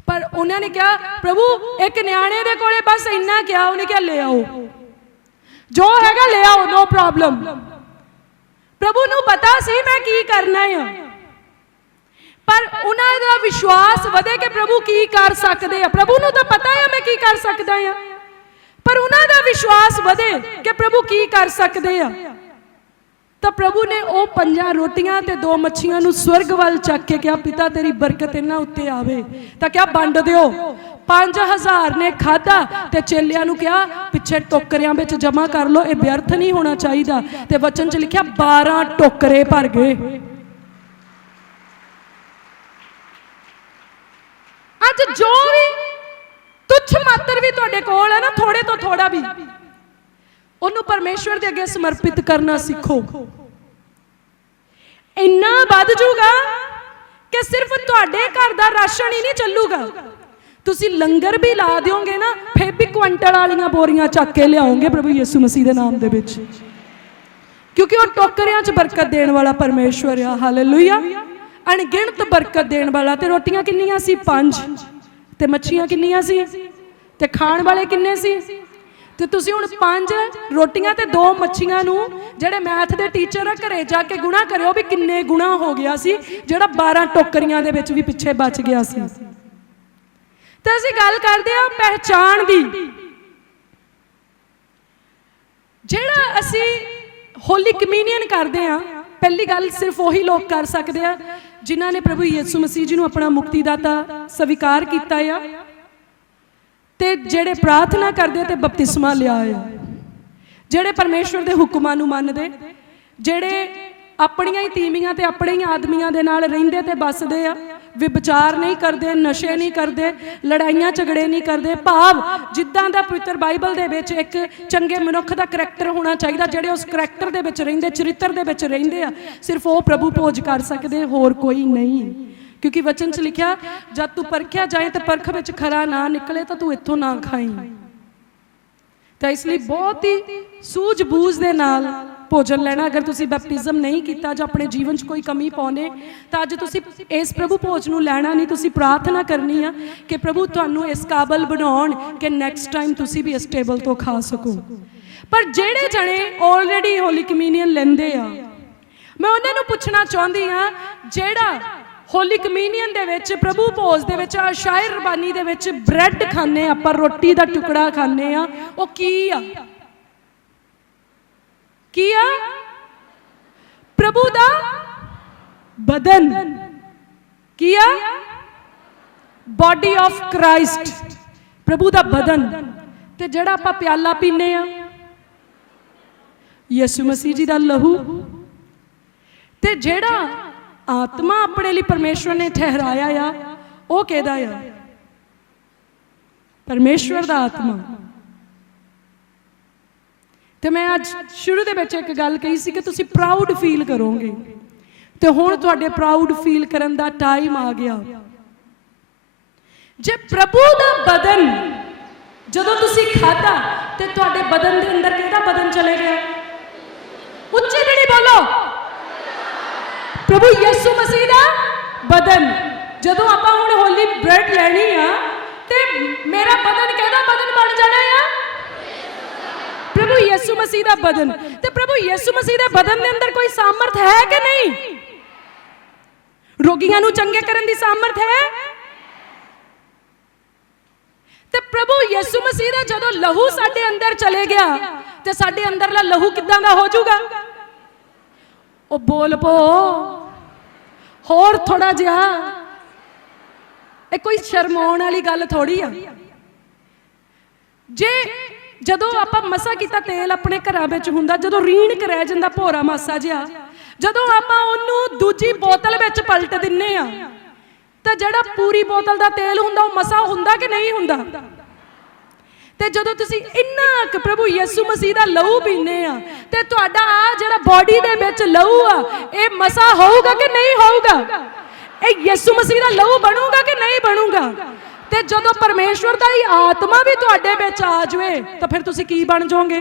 पर उन्होंने कहा प्रभु एक न्याणे दे कोले बस इन्ना क्या, उन्हें क्या ले आओ, जो हैगा ले आओ, नो प्रॉब्लम। प्रभु नूं पता सी मैं की करना है, पर उन्हां दा विश्वास वधे कि प्रभु की कर सकदे आ। प्रभु नूं तां पता है मैं की कर सकदा आ, पर उन्हां दा विश्वास वधे कि प्रभु की कर सकदे आ। तो प्रभु ने वो 5 रोटियां ते 2 मच्छियां नूं स्वर्ग वाल चक के कहा पिता तेरी बरकत इन्हां उत्ते आवे तां क्या वंड दिओ। 5000 ने खाधा ते चेलियां नूं कहा पिछे टोकरियां विच जमा कर लो, ये व्यर्थ नहीं होना चाहिए। ते वचन च लिखिया 12 टोकरे भर गए। अज जो भी तुच्छ मात्र भी तुहाडे कोल है ना, थोड़े तो थोड़ा भी उन्होंने परमेश्वर के अगे समर्पित करना सीखो। इन्ना वध जूगा कि सिर्फ तुहाडे घर दा राशन ही नहीं चलूगा, तुसी लंगर भी ला दोगे ना, फिर भी क्विंटल वालियां बोरियां चक के लियाओगे प्रभु यीशु मसीह के नाम दे विच, क्योंकि वह टोकरियां च बरकत देने वाला परमेश्वर आ। हालेलुया। अणगिणत बरकत देने वाला। ते रोटियां किन्नियां सी? 5 ते मच्छियां किन्नियां सी? ते खाण वाले किन्ने सी? तो तुसी हुण 5 रोटियां ते 2 मच्छियां नूं जिहड़े मैथ दे टीचर आ घरे जाके गुणा करियो भी किन्ने गुणा हो गया सी, जिहड़ा 12 टोकरियां दे विच भी पिछे बच गया सी। ते असीं गल करदे आ पहचान दी। जिहड़ा असीं होली कम्यूनियन करदे आ, पहली गल सिर्फ वही लोग कर सकते हैं जिन्हां ने प्रभु यीशु मसीह जी नूं अपना मुक्तिदाता स्वीकार किया है, ते जेड़े प्रार्थना करते ते बपतिस्मा लिया है, जेड़े परमेश्वर के हुक्मां नूं मनदे, जेड़े अपनियां ही तीमियां ते अपने ही आदमियां दे नाल रहिंदे ते बसदे आ, विचार नहीं करते, नशे नहीं करते, लड़ाइयां झगड़े नहीं करते। भाव जिद्दां दा पवित्र बाइबल दे विच एक चंगे मनुख दा करैक्टर होना चाहिए, जेड़े उस करैक्टर दे विच रहिंदे, चरित्र दे विच रहिंदे आ, सिर्फ वो प्रभु भोज कर सकते, होर कोई नहीं। क्योंकि वचन च लिखा जब तू परखिया जाए तो परख विच खरा ना निकले तो तू इत्थों ना खाई। तो इसलिए बहुत ही सूझ-बूझ दे नाल भोजन लेना। अगर तुसी बैप्टिज्म नहीं किया जो अपने जीवन च कोई कमी पाउने तो अज तुसी इस प्रभु भोज नूं लैना नहीं, तुसी प्रार्थना करनी है कि प्रभु तुहानूं इस काबल बनाउण कि नैक्सट टाइम तुसी भी इस टेबल तो खा सको। पर जेड़े जने ऑलरेडी होली कम्यूनियन लैंदे आ, मैं उन्हां नूं पुछना चाहुंदी हां जेड़ा होली कम्यूनियन दे विच प्रभु भोज दे विच शायर रबानी दे विच ब्रैड खाने आपां रोटी दा टुकड़ा खाने आ, वो की आ? की आ? प्रभु दा बदन। की आ? बॉडी ऑफ क्राइस्ट, प्रभु का बदन, ते जिहड़ा आपां प्याला पीने आ यसु मसीह जी का लहू, ते जिहड़ा आत्मा अपने लिए परमेश्वर ने ठहराया आ वो किहदा आ? परमेश्वर का आत्मा। तो मैं अज शुरू दे विच एक गल कही सी कि तुसीं प्राउड फील करोगे, तो हुण तुहाडे प्राउड फील करन दा टाइम आ गया। जे प्रभु दा बदन जदों तुसीं खाधा ते तुहाडे बदन दे अंदर किहदा बदन चले गया? उच्चे जड़ी बोलो, प्रभु यीशु मसीह दा बदन। जदों आपां हुण होली ब्रेड लैनी आ ते मेरा बदन किहदा बदन बन जाना है? प्रभु यीशु मसीह दा बदन। ते प्रभु यीशु मसीह दे बदन दे अंदर कोई सामर्थ है कि नहीं? रोगियां नूं चंगे करन दी सामर्थ है? ते प्रभु यीशु मसीह दा जदों लहू साडे अंदर चले गया ते साडे अंदरला लहू किदां दा हो जाऊगा? ओ बोल पो होर थोड़ा जिहा, कोई शर्माउण वाली गल थोड़ी आ। जे जदों आपां मसा कीता तेल अपने घरां विच हुंदा, जदों रीण क रह जांदा भोरा मासा जिहा, जदों आपां ओनू दूजी बोतल विच पलट दिन्ने आ ते जिहड़ा पूरी बोतल दा तेल हुंदा वो मसा हुंदा कि नहीं हुंदा? ते जदों तुसीं इन्ना क प्रभु यीशु मसीह दा लहू पीने आ ते तुहाडा आ जिहड़ा बॉडी दे विच लहू आ ये मसा होऊगा कि नहीं होऊगा? ये यीशु मसीह दा लहू बनूगा कि नहीं बनूगा? ते जदों परमेश्वर दा ही आत्मा भी तुहाडे विच आ जावे तो फिर तुसीं की बन जाओगे?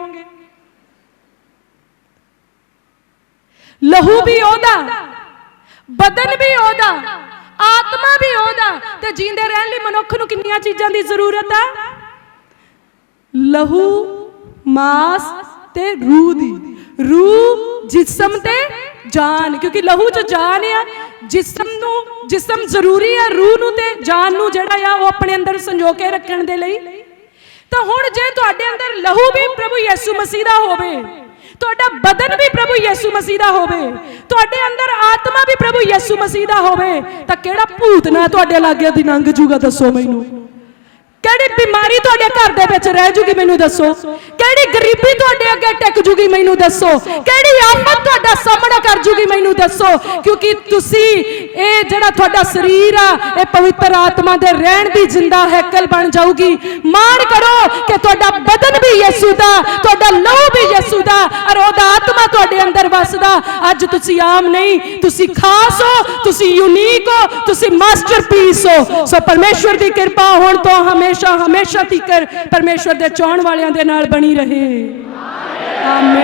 लहू भी ओदा, बदन भी ओदा, आत्मा भी ओदा। ते जींदे रहन लई मनुख नूं किन्नियां चीज़ां दी जरूरत है? लहू, मांस ते रूह दी। रूह, जिस्म ते जान, क्योंकि लहू च जान है, जिस्म जरूरी है, रूह नूं ते जान नूं जिहड़ा आ वो अपने अंदर संजो के रखण दे लई। तो हुण जे तुहाडे अंदर लहू भी प्रभु यीशु मसीह दा होवे, तुहाडा बदन भी प्रभु यीशु मसीह दा होवे, तुहाडे अंदर आत्मा भी प्रभु यीशु मसीह दा होवे, तां किहड़ा भूत ना तुहाडे लागे दी लंघ जूगा? दसो मैनूं किहड़ी बीमारी तुहाडे घर दे विच रह जूगी? मैनूं दसो किहड़ी गरीबी तुहाडे अगे टिक जूगी? मैनूं दसो किहड़ी आफत तुहाडा सामना कर जूगी? मैनूं दसो। क्योंकि तुसीं ये जिहड़ा तुहाडा शरीर आ ये पवित्र आत्मा दे रहण दी जिंदा हैकल बन जाऊगी। मान करो कि तुहाडा बदन भी यीशु दा, तुहाडा लहू भी यीशु दा और ओहदा आत्मा तुहाडे अंदर वसदा। अज तुसीं आम नहीं, तुसीं खास हो, तुसीं यूनीक हो, तुसीं मास्टरपीस हो। सो परमेश्वर दी कृपा हुण तो हमेशा हमेशा तिकर परमेश्वर दे चाहण वालियां दे नाल बनी रहे। आमीन।